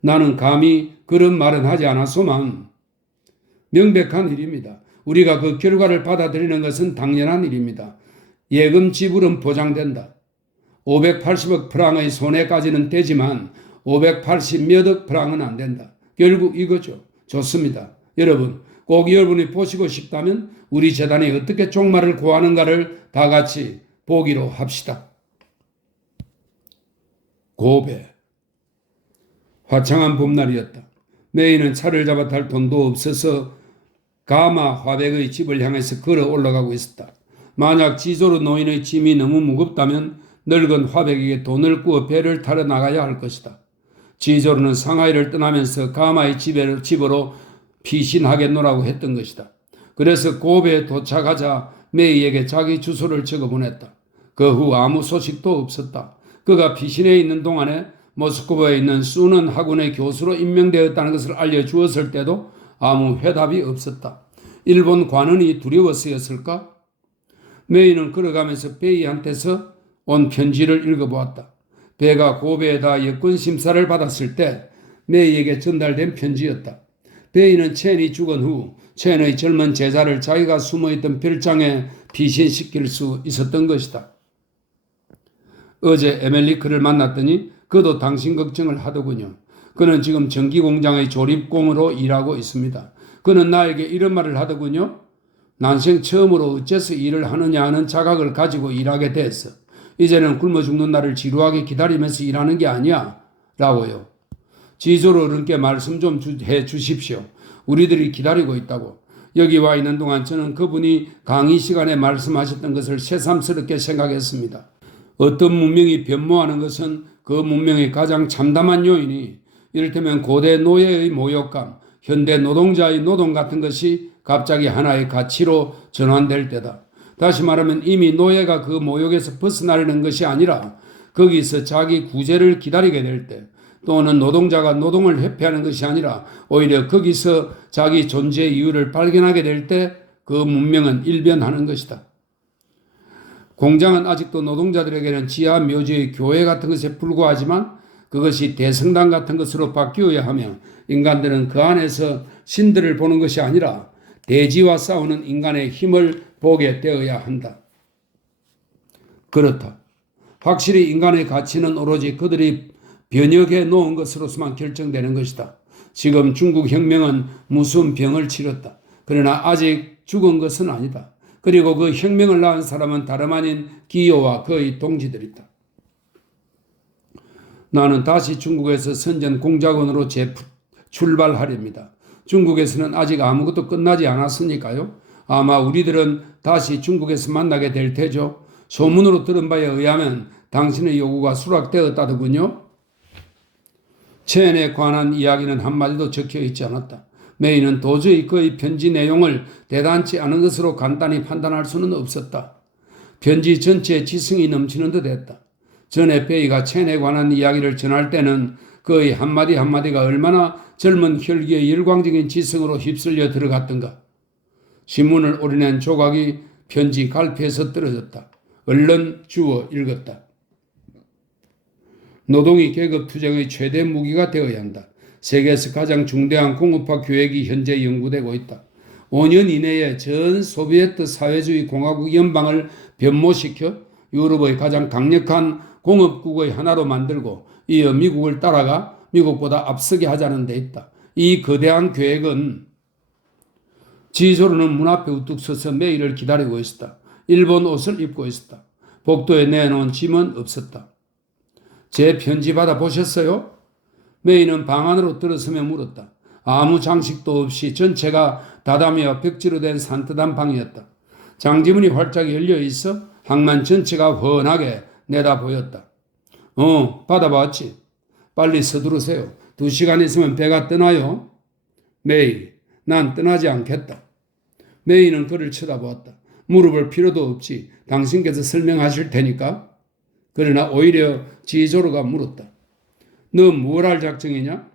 나는 감히 그런 말은 하지 않았소만 명백한 일입니다. 우리가 그 결과를 받아들이는 것은 당연한 일입니다. 예금 지불은 보장된다. 580억 프랑의 손해까지는 되지만 580 몇 억 프랑은 안 된다. 결국 이거죠. 좋습니다. 여러분, 꼭 여러분이 보시고 싶다면 우리 재단이 어떻게 종말을 고하는가를 다 같이 보기로 합시다. 고베. 화창한 봄날이었다. 메이는 차를 잡아 탈 돈도 없어서 가마 화백의 집을 향해서 걸어 올라가고 있었다. 만약 지조로 노인의 짐이 너무 무겁다면 늙은 화백에게 돈을 구워 배를 타러 나가야 할 것이다. 지조로는 상하이를 떠나면서 가마의 집으로 피신하겠노라고 했던 것이다. 그래서 고베에 도착하자 메이에게 자기 주소를 적어 보냈다. 그 후 아무 소식도 없었다. 그가 피신해 있는 동안에 모스크바에 있는 수는 학원의 교수로 임명되었다는 것을 알려주었을 때도 아무 회답이 없었다. 일본 관원이 두려워서였을까? 메이는 걸어가면서 베이한테서 온 편지를 읽어보았다. 베가 고베에다 여권 심사를 받았을 때 메이에게 전달된 편지였다. 베이는 첸이 죽은 후 첸의 젊은 제자를 자기가 숨어있던 별장에 피신시킬 수 있었던 것이다. 어제 에멜리크를 만났더니 그도 당신 걱정을 하더군요. 그는 지금 전기공장의 조립공으로 일하고 있습니다. 그는 나에게 이런 말을 하더군요. 난생 처음으로 어째서 일을 하느냐 하는 자각을 가지고 일하게 됐어. 이제는 굶어 죽는 날을 지루하게 기다리면서 일하는 게 아니야. 라고요. 지조로 어른께 말씀 좀 해 주십시오. 우리들이 기다리고 있다고. 여기 와 있는 동안 저는 그분이 강의 시간에 말씀하셨던 것을 새삼스럽게 생각했습니다. 어떤 문명이 변모하는 것은 그 문명의 가장 참담한 요인이 이를테면 고대 노예의 모욕감, 현대 노동자의 노동 같은 것이 갑자기 하나의 가치로 전환될 때다. 다시 말하면 이미 노예가 그 모욕에서 벗어나려는 것이 아니라 거기서 자기 구제를 기다리게 될 때, 또는 노동자가 노동을 회피하는 것이 아니라 오히려 거기서 자기 존재의 이유를 발견하게 될 때 그 문명은 일변하는 것이다. 공장은 아직도 노동자들에게는 지하 묘지의 교회 같은 것에 불과하지만 그것이 대성당 같은 것으로 바뀌어야 하며 인간들은 그 안에서 신들을 보는 것이 아니라 대지와 싸우는 인간의 힘을 보게 되어야 한다. 그렇다. 확실히 인간의 가치는 오로지 그들이 변혁해 놓은 것으로서만 결정되는 것이다. 지금 중국 혁명은 무슨 병을 치렀다. 그러나 아직 죽은 것은 아니다. 그리고 그 혁명을 낳은 사람은 다름 아닌 기요와 그의 동지들이다. 나는 다시 중국에서 선전 공작원으로 출발하렵니다. 중국에서는 아직 아무것도 끝나지 않았으니까요. 아마 우리들은 다시 중국에서 만나게 될 테죠. 소문으로 들은 바에 의하면 당신의 요구가 수락되었다더군요. 체엔에 관한 이야기는 한마디도 적혀 있지 않았다. 메이는 도저히 그의 편지 내용을 대단치 않은 것으로 간단히 판단할 수는 없었다. 편지 전체에 지성이 넘치는 듯 했다. 전에 베이가 체엔에 관한 이야기를 전할 때는 그의 한마디 한마디가 얼마나 젊은 혈기의 열광적인 지성으로 휩쓸려 들어갔던가. 신문을 오려낸 조각이 편지 갈피에서 떨어졌다. 얼른 주워 읽었다. 노동이 계급 투쟁의 최대 무기가 되어야 한다. 세계에서 가장 중대한 공업화 계획이 현재 연구되고 있다. 5년 이내에 전 소비에트 사회주의 공화국 연방을 변모시켜 유럽의 가장 강력한 공업국의 하나로 만들고 이어 미국을 따라가 미국보다 앞서게 하자는 데 있다. 이 거대한 계획은 지조로는 문 앞에 우뚝 서서 메이를 기다리고 있었다. 일본 옷을 입고 있었다. 복도에 내놓은 짐은 없었다. 제 편지 받아보셨어요? 메이는 방 안으로 들어서며 물었다. 아무 장식도 없이 전체가 다다미와 벽지로 된 산뜻한 방이었다. 장지문이 활짝 열려 있어 항만 전체가 훤하게 내다 보였다. 받아봤지. 빨리 서두르세요. 2시간 있으면 배가 떠나요. 메이, 난 떠나지 않겠다. 메이는 그를 쳐다보았다. 물어볼 필요도 없지. 당신께서 설명하실 테니까. 그러나 오히려 지조로가 물었다. 너 뭘 할 작정이냐?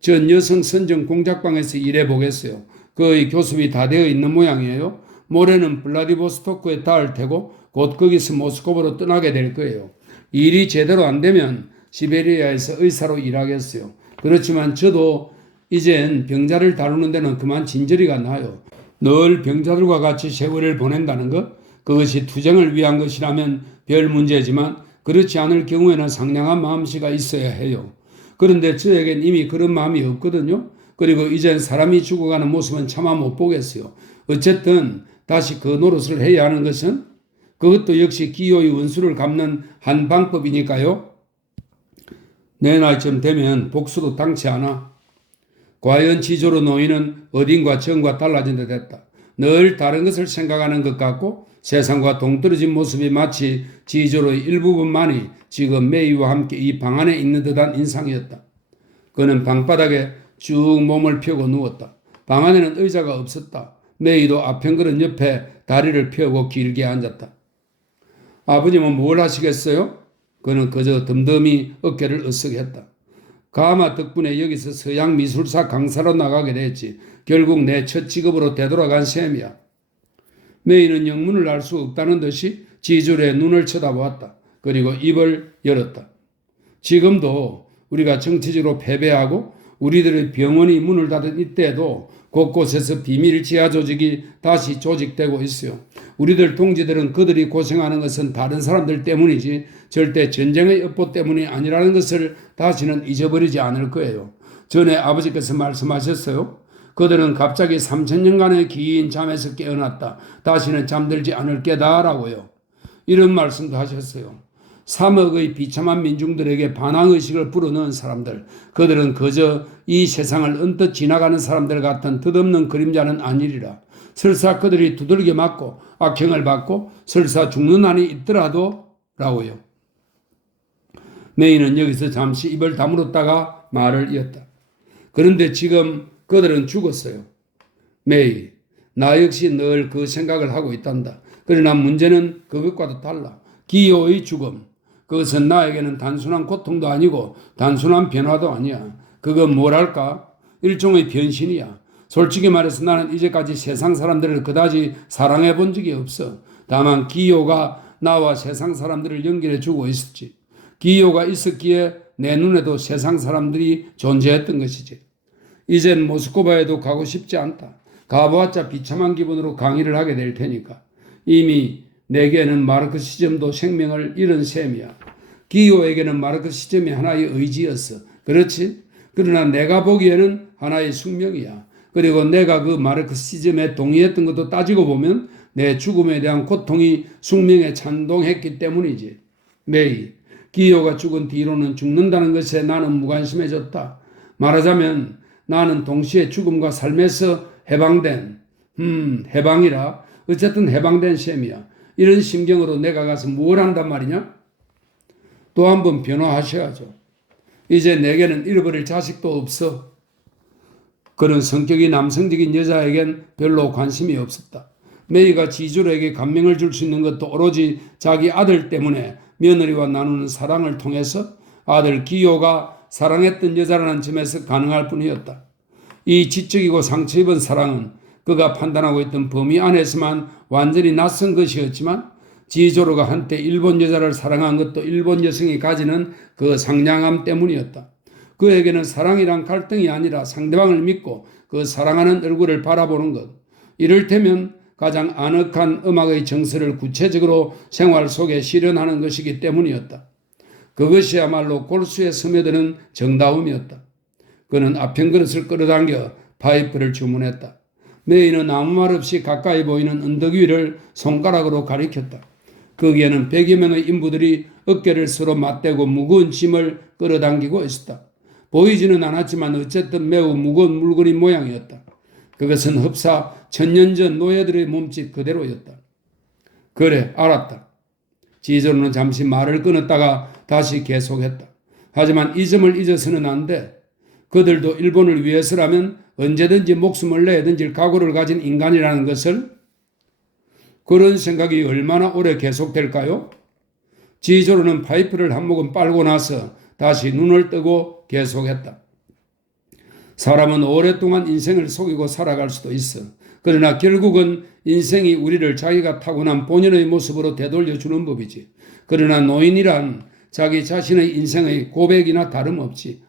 전 여성 선정 공작방에서 일해보겠어요. 그의 교습이 다 되어 있는 모양이에요. 모레는 블라디보스토크에 닿을 테고 곧 거기서 모스크바로 떠나게 될 거예요. 일이 제대로 안 되면 시베리아에서 의사로 일하겠어요. 그렇지만 저도 이젠 병자를 다루는 데는 그만 진저리가 나요. 늘 병자들과 같이 세월을 보낸다는 것, 그것이 투쟁을 위한 것이라면 별 문제지만 그렇지 않을 경우에는 상냥한 마음씨가 있어야 해요. 그런데 저에겐 이미 그런 마음이 없거든요. 그리고 이젠 사람이 죽어가는 모습은 차마 못 보겠어요. 어쨌든 다시 그 노릇을 해야 하는 것은 그것도 역시 기호의 원수를 갚는 한 방법이니까요. 내 나이쯤 되면 복수도 당치 않아. 과연 지조로 노인은 어딘가 전과 달라진 듯 했다. 늘 다른 것을 생각하는 것 같고 세상과 동떨어진 모습이 마치 지조로의 일부분만이 지금 메이와 함께 이 방 안에 있는 듯한 인상이었다. 그는 방바닥에 쭉 몸을 펴고 누웠다. 방 안에는 의자가 없었다. 메이도 앞편그릇 옆에 다리를 펴고 길게 앉았다. 아버님은 뭘 하시겠어요? 그는 그저 덤덤히 어깨를 으쓱했다. 가마 덕분에 여기서 서양 미술사 강사로 나가게 됐지. 결국 내 첫 직업으로 되돌아간 셈이야. 메이는 영문을 알 수 없다는 듯이 지졸의 눈을 쳐다보았다. 그리고 입을 열었다. 지금도 우리가 정치적으로 패배하고 우리들의 병원이 문을 닫은 이때에도 곳곳에서 비밀 지하 조직이 다시 조직되고 있어요. 우리들 동지들은 그들이 고생하는 것은 다른 사람들 때문이지 절대 전쟁의 여포 때문이 아니라는 것을 다시는 잊어버리지 않을 거예요. 전에 아버지께서 말씀하셨어요. 그들은 갑자기 3000년간의 긴 잠에서 깨어났다. 다시는 잠들지 않을 게다라고요. 이런 말씀도 하셨어요. 3억의 비참한 민중들에게 반항의식을 불어넣은 사람들, 그들은 그저 이 세상을 언뜻 지나가는 사람들 같은 덧없는 그림자는 아니리라. 설사 그들이 두들겨 맞고 악행을 받고 설사 죽는 한이 있더라도 라고요. 메이는 여기서 잠시 입을 다물었다가 말을 이었다. 그런데 지금 그들은 죽었어요. 메이, 나 역시 늘 그 생각을 하고 있단다. 그러나 문제는 그것과도 달라. 기호의 죽음. 그것은 나에게는 단순한 고통도 아니고 단순한 변화도 아니야. 그건 뭐랄까? 일종의 변신이야. 솔직히 말해서 나는 이제까지 세상 사람들을 그다지 사랑해 본 적이 없어. 다만 기호가 나와 세상 사람들을 연결해 주고 있었지. 기요가 있었기에 내 눈에도 세상 사람들이 존재했던 것이지. 이젠 모스크바에도 가고 싶지 않다. 가보았자 비참한 기분으로 강의를 하게 될 테니까. 이미 내게는 마르크시즘도 생명을 잃은 셈이야. 기요에게는 마르크시즘이 하나의 의지였어. 그렇지? 그러나 내가 보기에는 하나의 숙명이야. 그리고 내가 그 마르크시즘에 동의했던 것도 따지고 보면 내 죽음에 대한 고통이 숙명에 찬동했기 때문이지. 메이, 기요가 죽은 뒤로는 죽는다는 것에 나는 무관심해졌다. 말하자면 나는 동시에 죽음과 삶에서 해방된, 해방이라 어쨌든 해방된 셈이야. 이런 심경으로 내가 가서 뭘 한단 말이냐? 또 한 번 변호하셔야죠. 이제 내게는 잃어버릴 자식도 없어. 그런 성격이 남성적인 여자에겐 별로 관심이 없었다. 메이가 지주로에게 감명을 줄 수 있는 것도 오로지 자기 아들 때문에 며느리와 나누는 사랑을 통해서 아들 기요가 사랑했던 여자라는 점에서 가능할 뿐이었다. 이 지적이고 상처 입은 사랑은 그가 판단하고 있던 범위 안에서만 완전히 낯선 것이었지만 지조로가 한때 일본 여자를 사랑한 것도 일본 여성이 가지는 그 상냥함 때문이었다. 그에게는 사랑이란 갈등이 아니라 상대방을 믿고 그 사랑하는 얼굴을 바라보는 것. 이를테면 가장 아늑한 음악의 정서를 구체적으로 생활 속에 실현하는 것이기 때문이었다. 그것이야말로 골수에 스며드는 정다움이었다. 그는 아편 그릇을 끌어당겨 파이프를 주문했다. 메이는 아무 말 없이 가까이 보이는 언덕 위를 손가락으로 가리켰다. 거기에는 100여 명의 인부들이 어깨를 서로 맞대고 무거운 짐을 끌어당기고 있었다. 보이지는 않았지만 어쨌든 매우 무거운 물건인 모양이었다. 그것은 흡사 1000년 전 노예들의 몸짓 그대로였다. 그래, 알았다. 지조로는 잠시 말을 끊었다가 다시 계속했다. 하지만 이 점을 잊어서는 안 돼. 그들도 일본을 위해서라면 언제든지 목숨을 내던질 각오를 가진 인간이라는 것을. 그런 생각이 얼마나 오래 계속될까요? 지조로는 파이프를 한 모금 빨고 나서 다시 눈을 뜨고 계속했다. 사람은 오랫동안 인생을 속이고 살아갈 수도 있어. 그러나 결국은 인생이 우리를 자기가 타고난 본연의 모습으로 되돌려주는 법이지. 그러나 노인이란 자기 자신의 인생의 고백이나 다름없지.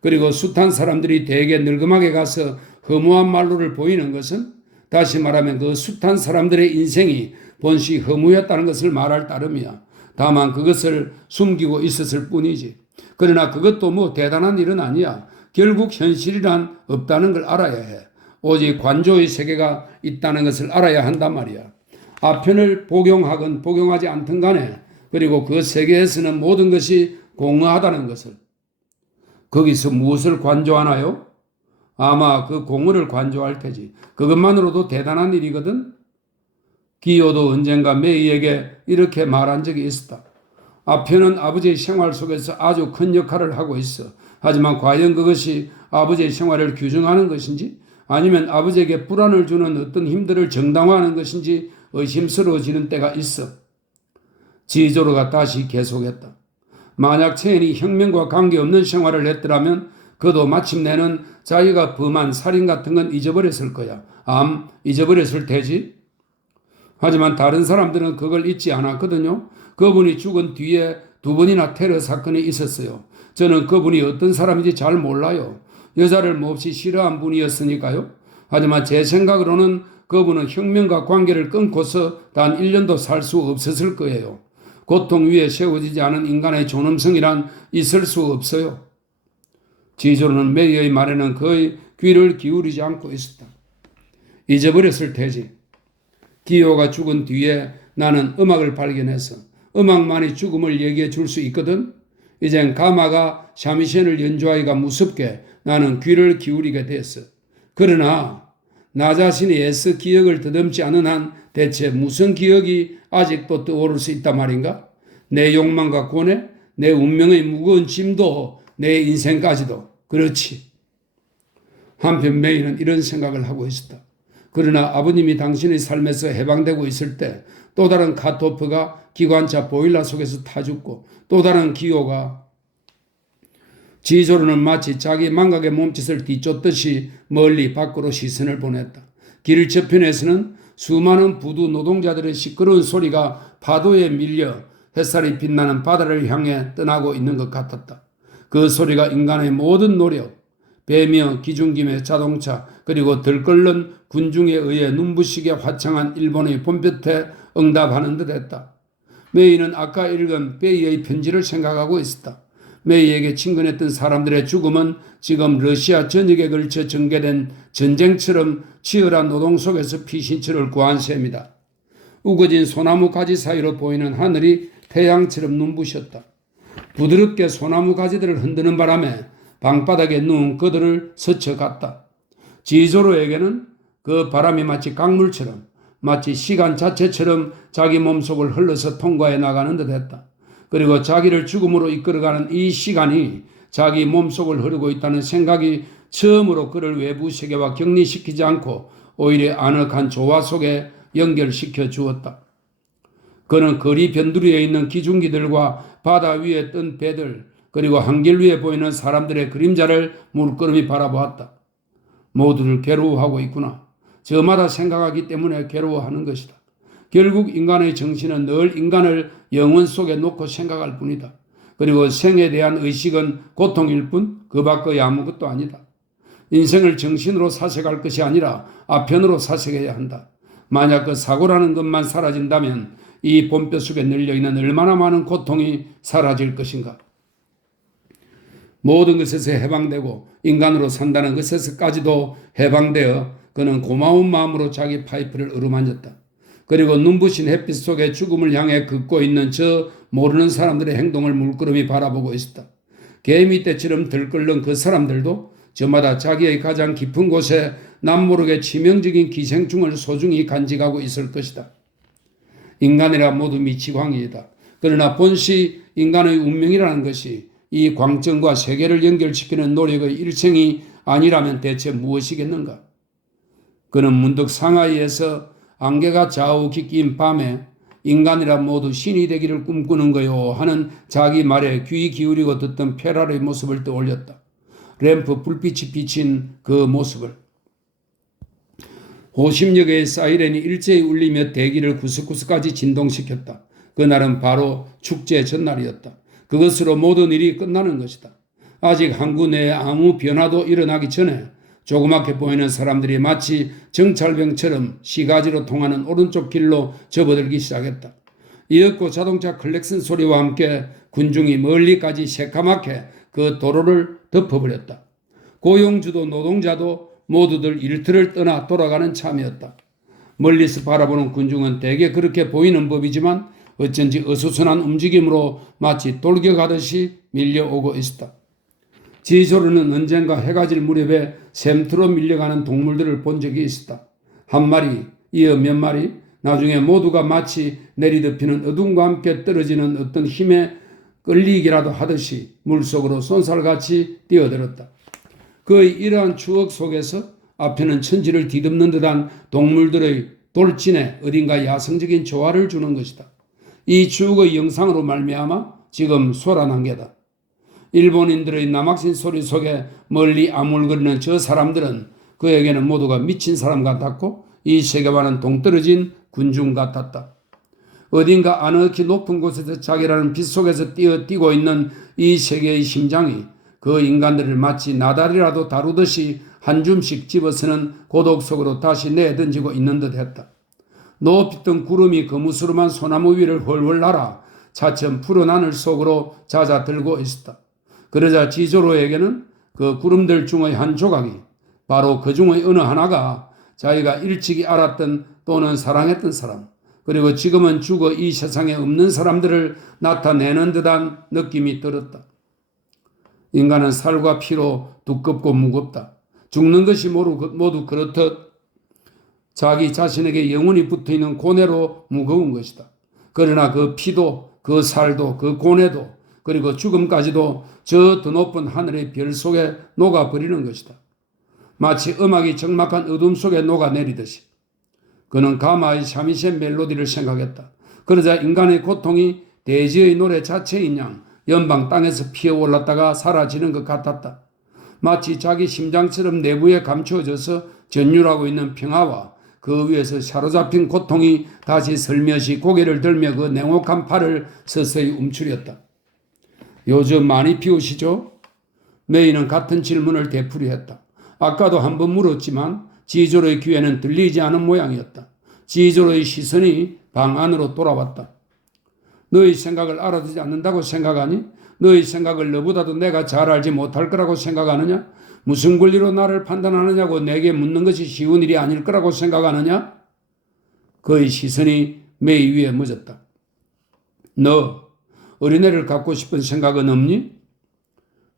그리고 숱한 사람들이 대개 늙음하게 가서 허무한 말로를 보이는 것은 다시 말하면 그 숱한 사람들의 인생이 본시 허무였다는 것을 말할 따름이야. 다만 그것을 숨기고 있었을 뿐이지. 그러나 그것도 뭐 대단한 일은 아니야. 결국 현실이란 없다는 걸 알아야 해. 오직 관조의 세계가 있다는 것을 알아야 한단 말이야. 아편을 복용하건 복용하지 않든 간에 그리고 그 세계에서는 모든 것이 공허하다는 것을. 거기서 무엇을 관조하나요? 아마 그 공허를 관조할 테지. 그것만으로도 대단한 일이거든. 기요도 언젠가 메이에게 이렇게 말한 적이 있었다. 아편은 아버지의 생활 속에서 아주 큰 역할을 하고 있어. 하지만 과연 그것이 아버지의 생활을 규정하는 것인지 아니면 아버지에게 불안을 주는 어떤 힘들을 정당화하는 것인지 의심스러워지는 때가 있어. 지조로가 다시 계속했다. 만약 체인이 혁명과 관계없는 생활을 했더라면 그도 마침내는 자기가 범한 살인 같은 건 잊어버렸을 거야. 잊어버렸을 테지. 하지만 다른 사람들은 그걸 잊지 않았거든요. 그분이 죽은 뒤에 2번이나 테러 사건이 있었어요. 저는 그분이 어떤 사람인지 잘 몰라요. 여자를 몹시 싫어한 분이었으니까요. 하지만 제 생각으로는 그분은 혁명과 관계를 끊고서 단 1년도 살 수 없었을 거예요. 고통 위에 세워지지 않은 인간의 존엄성이란 있을 수 없어요. 지조로는 메이의 말에는 거의 귀를 기울이지 않고 있었다. 잊어버렸을 테지. 기요가 죽은 뒤에 나는 음악을 발견해서 음악만이 죽음을 얘기해 줄 수 있거든. 이젠 가마가 샤미셴을 연주하기가 무섭게 나는 귀를 기울이게 됐어. 그러나 나 자신이 애써 기억을 더듬지 않은 한 대체 무슨 기억이 아직도 떠오를 수 있단 말인가? 내 욕망과 고뇌, 내 운명의 무거운 짐도, 내 인생까지도. 그렇지. 한편 메이는 이런 생각을 하고 있었다. 그러나 아버님이 당신의 삶에서 해방되고 있을 때 또 다른 카토프가 기관차 보일러 속에서 타 죽고 또 다른 기요가 지조로는 마치 자기 망각의 몸짓을 뒤쫓듯이 멀리 밖으로 시선을 보냈다. 길 저편에서는 수많은 부두 노동자들의 시끄러운 소리가 파도에 밀려 햇살이 빛나는 바다를 향해 떠나고 있는 것 같았다. 그 소리가 인간의 모든 노력, 배며 기중김의 자동차 그리고 들끓는 군중에 의해 눈부시게 화창한 일본의 봄볕에 응답하는 듯했다. 메이는 아까 읽은 베이의 편지를 생각하고 있었다. 메이에게 친근했던 사람들의 죽음은 지금 러시아 전역에 걸쳐 전개된 전쟁처럼 치열한 노동 속에서 피신처를 구한 셈이다. 우거진 소나무 가지 사이로 보이는 하늘이 태양처럼 눈부셨다. 부드럽게 소나무 가지들을 흔드는 바람에 방바닥에 누운 그들을 스쳐갔다. 지조로에게는 그 바람이 마치 강물처럼 마치 시간 자체처럼 자기 몸속을 흘러서 통과해 나가는 듯했다. 그리고 자기를 죽음으로 이끌어가는 이 시간이 자기 몸속을 흐르고 있다는 생각이 처음으로 그를 외부 세계와 격리시키지 않고 오히려 아늑한 조화 속에 연결시켜 주었다. 그는 거리 변두리에 있는 기중기들과 바다 위에 뜬 배들 그리고 한길 위에 보이는 사람들의 그림자를 물끄러미 바라보았다. 모두들 괴로워하고 있구나. 저마다 생각하기 때문에 괴로워하는 것이다. 결국 인간의 정신은 늘 인간을 영혼 속에 놓고 생각할 뿐이다. 그리고 생에 대한 의식은 고통일 뿐 그 밖의 아무것도 아니다. 인생을 정신으로 사색할 것이 아니라 아편으로 사색해야 한다. 만약 그 사고라는 것만 사라진다면 이 봄볕 속에 널려있는 얼마나 많은 고통이 사라질 것인가. 모든 것에서 해방되고 인간으로 산다는 것에서까지도 해방되어 그는 고마운 마음으로 자기 파이프를 어루만졌다. 그리고 눈부신 햇빛 속에 죽음을 향해 걷고 있는 저 모르는 사람들의 행동을 물끄러미 바라보고 있었다. 개미떼처럼 들끓는 그 사람들도 저마다 자기의 가장 깊은 곳에 남모르게 치명적인 기생충을 소중히 간직하고 있을 것이다. 인간이라 모두 미치광이이다. 그러나 본시 인간의 운명이라는 것이 이 광점과 세계를 연결시키는 노력의 일생이 아니라면 대체 무엇이겠는가? 그는 문득 상하이에서 안개가 좌우기 낀 밤에 인간이라 모두 신이 되기를 꿈꾸는 거요 하는 자기 말에 귀 기울이고 듣던 페라르의 모습을 떠올렸다. 램프 불빛이 비친 그 모습을. 호심역의 사이렌이 일제히 울리며 대기를 구석구석까지 진동시켰다. 그날은 바로 축제 전날이었다. 그것으로 모든 일이 끝나는 것이다. 아직 항구 내에 아무 변화도 일어나기 전에 조그맣게 보이는 사람들이 마치 정찰병처럼 시가지로 통하는 오른쪽 길로 접어들기 시작했다. 이윽고 자동차 클렉슨 소리와 함께 군중이 멀리까지 새까맣게 그 도로를 덮어버렸다. 고용주도 노동자도 모두들 일터를 떠나 돌아가는 참이었다. 멀리서 바라보는 군중은 대개 그렇게 보이는 법이지만 어쩐지 어수선한 움직임으로 마치 돌격하듯이 밀려오고 있었다. 지조르는 언젠가 해가 질 무렵에 샘트로 밀려가는 동물들을 본 적이 있었다. 한 마리, 이어 몇 마리, 나중에 모두가 마치 내리덮이는 어둠과 함께 떨어지는 어떤 힘에 끌리기라도 하듯이 물속으로 쏜살같이 뛰어들었다. 그의 이러한 추억 속에서 앞에는 천지를 뒤덮는 듯한 동물들의 돌진에 어딘가 야성적인 조화를 주는 것이다. 이 추억의 영상으로 말미암아 지금 소란한 게다. 일본인들의 남학신 소리 속에 멀리 아물거리는 저 사람들은 그에게는 모두가 미친 사람 같았고 이 세계와는 동떨어진 군중 같았다. 어딘가 아늑히 높은 곳에서 자기라는 빛 속에서 뛰고 있는 이 세계의 심장이 그 인간들을 마치 나달이라도 다루듯이 한 줌씩 집어서는 고독 속으로 다시 내던지고 있는 듯 했다. 높이 뜬 구름이 거무스름한 소나무 위를 훨훨 날아 차츰 푸른 하늘 속으로 잦아들고 있었다. 그러자 지조로에게는 그 구름들 중의 한 조각이 바로 그 중의 어느 하나가 자기가 일찍이 알았던 또는 사랑했던 사람 그리고 지금은 죽어 이 세상에 없는 사람들을 나타내는 듯한 느낌이 들었다. 인간은 살과 피로 두껍고 무겁다. 죽는 것이 모두 그렇듯 자기 자신에게 영원히 붙어있는 고뇌로 무거운 것이다. 그러나 그 피도 그 살도 그 고뇌도 그리고 죽음까지도 저 더 높은 하늘의 별 속에 녹아버리는 것이다. 마치 음악이 적막한 어둠 속에 녹아내리듯이. 그는 가마의 샤미셴 멜로디를 생각했다. 그러자 인간의 고통이 대지의 노래 자체인 양 연방 땅에서 피어올랐다가 사라지는 것 같았다. 마치 자기 심장처럼 내부에 감추어져서 전율하고 있는 평화와 그 위에서 사로잡힌 고통이 다시 슬며시 고개를 들며 그 냉혹한 팔을 서서히 움츠렸다. 요즘 많이 피우시죠? 메이는 같은 질문을 되풀이했다. 아까도 한번 물었지만 지조로의 귀에는 들리지 않은 모양이었다. 지조로의 시선이 방 안으로 돌아왔다. 너의 생각을 알아듣지 않는다고 생각하니? 너의 생각을 너보다도 내가 잘 알지 못할 거라고 생각하느냐? 무슨 권리로 나를 판단하느냐고 내게 묻는 것이 쉬운 일이 아닐 거라고 생각하느냐? 그의 시선이 메이 위에 묻었다. 너 어린애를 갖고 싶은 생각은 없니?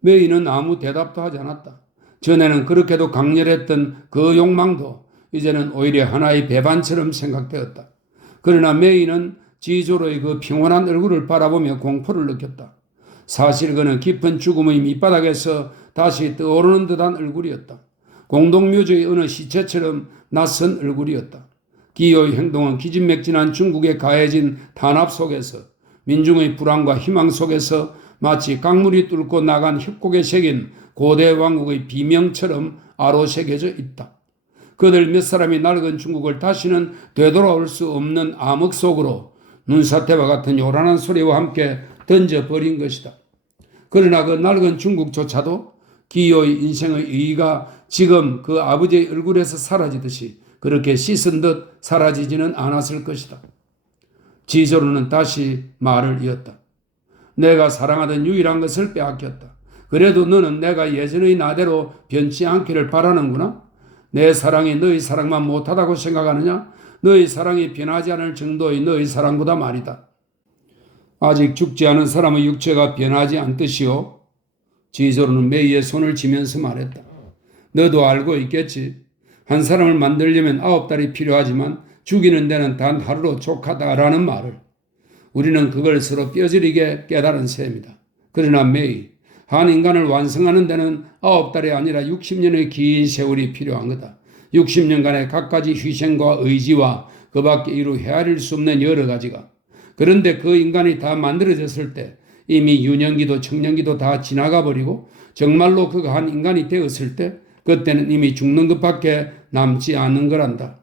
메이는 아무 대답도 하지 않았다. 전에는 그렇게도 강렬했던 그 욕망도 이제는 오히려 하나의 배반처럼 생각되었다. 그러나 메이는 지조로의 그 평온한 얼굴을 바라보며 공포를 느꼈다. 사실 그는 깊은 죽음의 밑바닥에서 다시 떠오르는 듯한 얼굴이었다. 공동묘지의 어느 시체처럼 낯선 얼굴이었다. 기요의 행동은 기진맥진한 중국에 가해진 탄압 속에서, 민중의 불안과 희망 속에서 마치 강물이 뚫고 나간 협곡에 새긴 고대 왕국의 비명처럼 아로새겨져 있다. 그들 몇 사람이 낡은 중국을 다시는 되돌아올 수 없는 암흑 속으로 눈사태와 같은 요란한 소리와 함께 던져버린 것이다. 그러나 그 낡은 중국조차도 기요의 인생의 의의가 지금 그 아버지의 얼굴에서 사라지듯이 그렇게 씻은 듯 사라지지는 않았을 것이다. 지조로는 다시 말을 이었다. 내가 사랑하던 유일한 것을 빼앗겼다. 그래도 너는 내가 예전의 나대로 변치 않기를 바라는구나. 내 사랑이 너의 사랑만 못하다고 생각하느냐? 너의 사랑이 변하지 않을 정도의 너의 사랑보다 말이다. 아직 죽지 않은 사람의 육체가 변하지 않듯이요. 지조로는 메이의 손을 쥐면서 말했다. 너도 알고 있겠지. 한 사람을 만들려면 9달이 필요하지만 죽이는 데는 단 하루로 족하다라는 말을. 우리는 그걸 서로 뼈저리게 깨달은 셈이다. 그러나 메이, 한 인간을 완성하는 데는 9달이 아니라 60년의 긴 세월이 필요한 거다. 60년간의 갖가지 희생과 의지와 그 밖에 이루 헤아릴 수 없는 여러 가지가. 그런데 그 인간이 다 만들어졌을 때 이미 유년기도 청년기도 다 지나가 버리고 정말로 그가 한 인간이 되었을 때 그때는 이미 죽는 것밖에 남지 않는 거란다.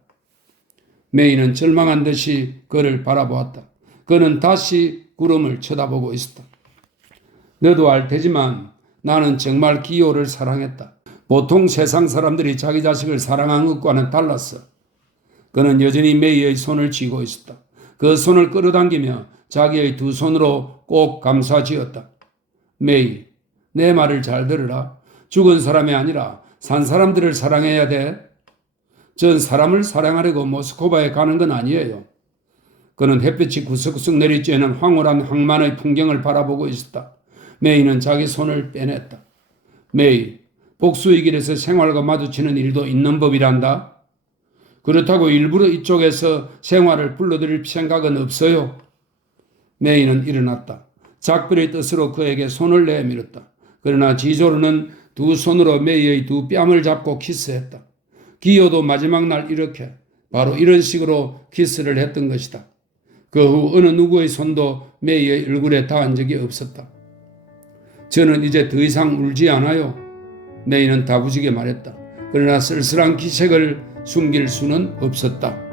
메이는 절망한 듯이 그를 바라보았다. 그는 다시 구름을 쳐다보고 있었다. 너도 알 테지만 나는 정말 기요를 사랑했다. 보통 세상 사람들이 자기 자식을 사랑하는 것과는 달랐어. 그는 여전히 메이의 손을 쥐고 있었다. 그 손을 끌어당기며 자기의 두 손으로 꼭 감싸쥐었다. 메이, 내 말을 잘 들으라. 죽은 사람이 아니라 산 사람들을 사랑해야 돼. 전 사람을 사랑하려고 모스크바에 가는 건 아니에요. 그는 햇빛이 구석구석 내리쬐는 황홀한 항만의 풍경을 바라보고 있었다. 메이는 자기 손을 빼냈다. 메이, 복수의 길에서 생활과 마주치는 일도 있는 법이란다. 그렇다고 일부러 이쪽에서 생활을 불러들일 생각은 없어요. 메이는 일어났다. 작별의 뜻으로 그에게 손을 내밀었다. 그러나 지조로는 두 손으로 메이의 두 뺨을 잡고 키스했다. 기요도 마지막 날 이렇게 바로 이런 식으로 키스를 했던 것이다. 그 후 어느 누구의 손도 메이의 얼굴에 닿은 적이 없었다. 저는 이제 더 이상 울지 않아요. 메이는 다부지게 말했다. 그러나 쓸쓸한 기색을 숨길 수는 없었다.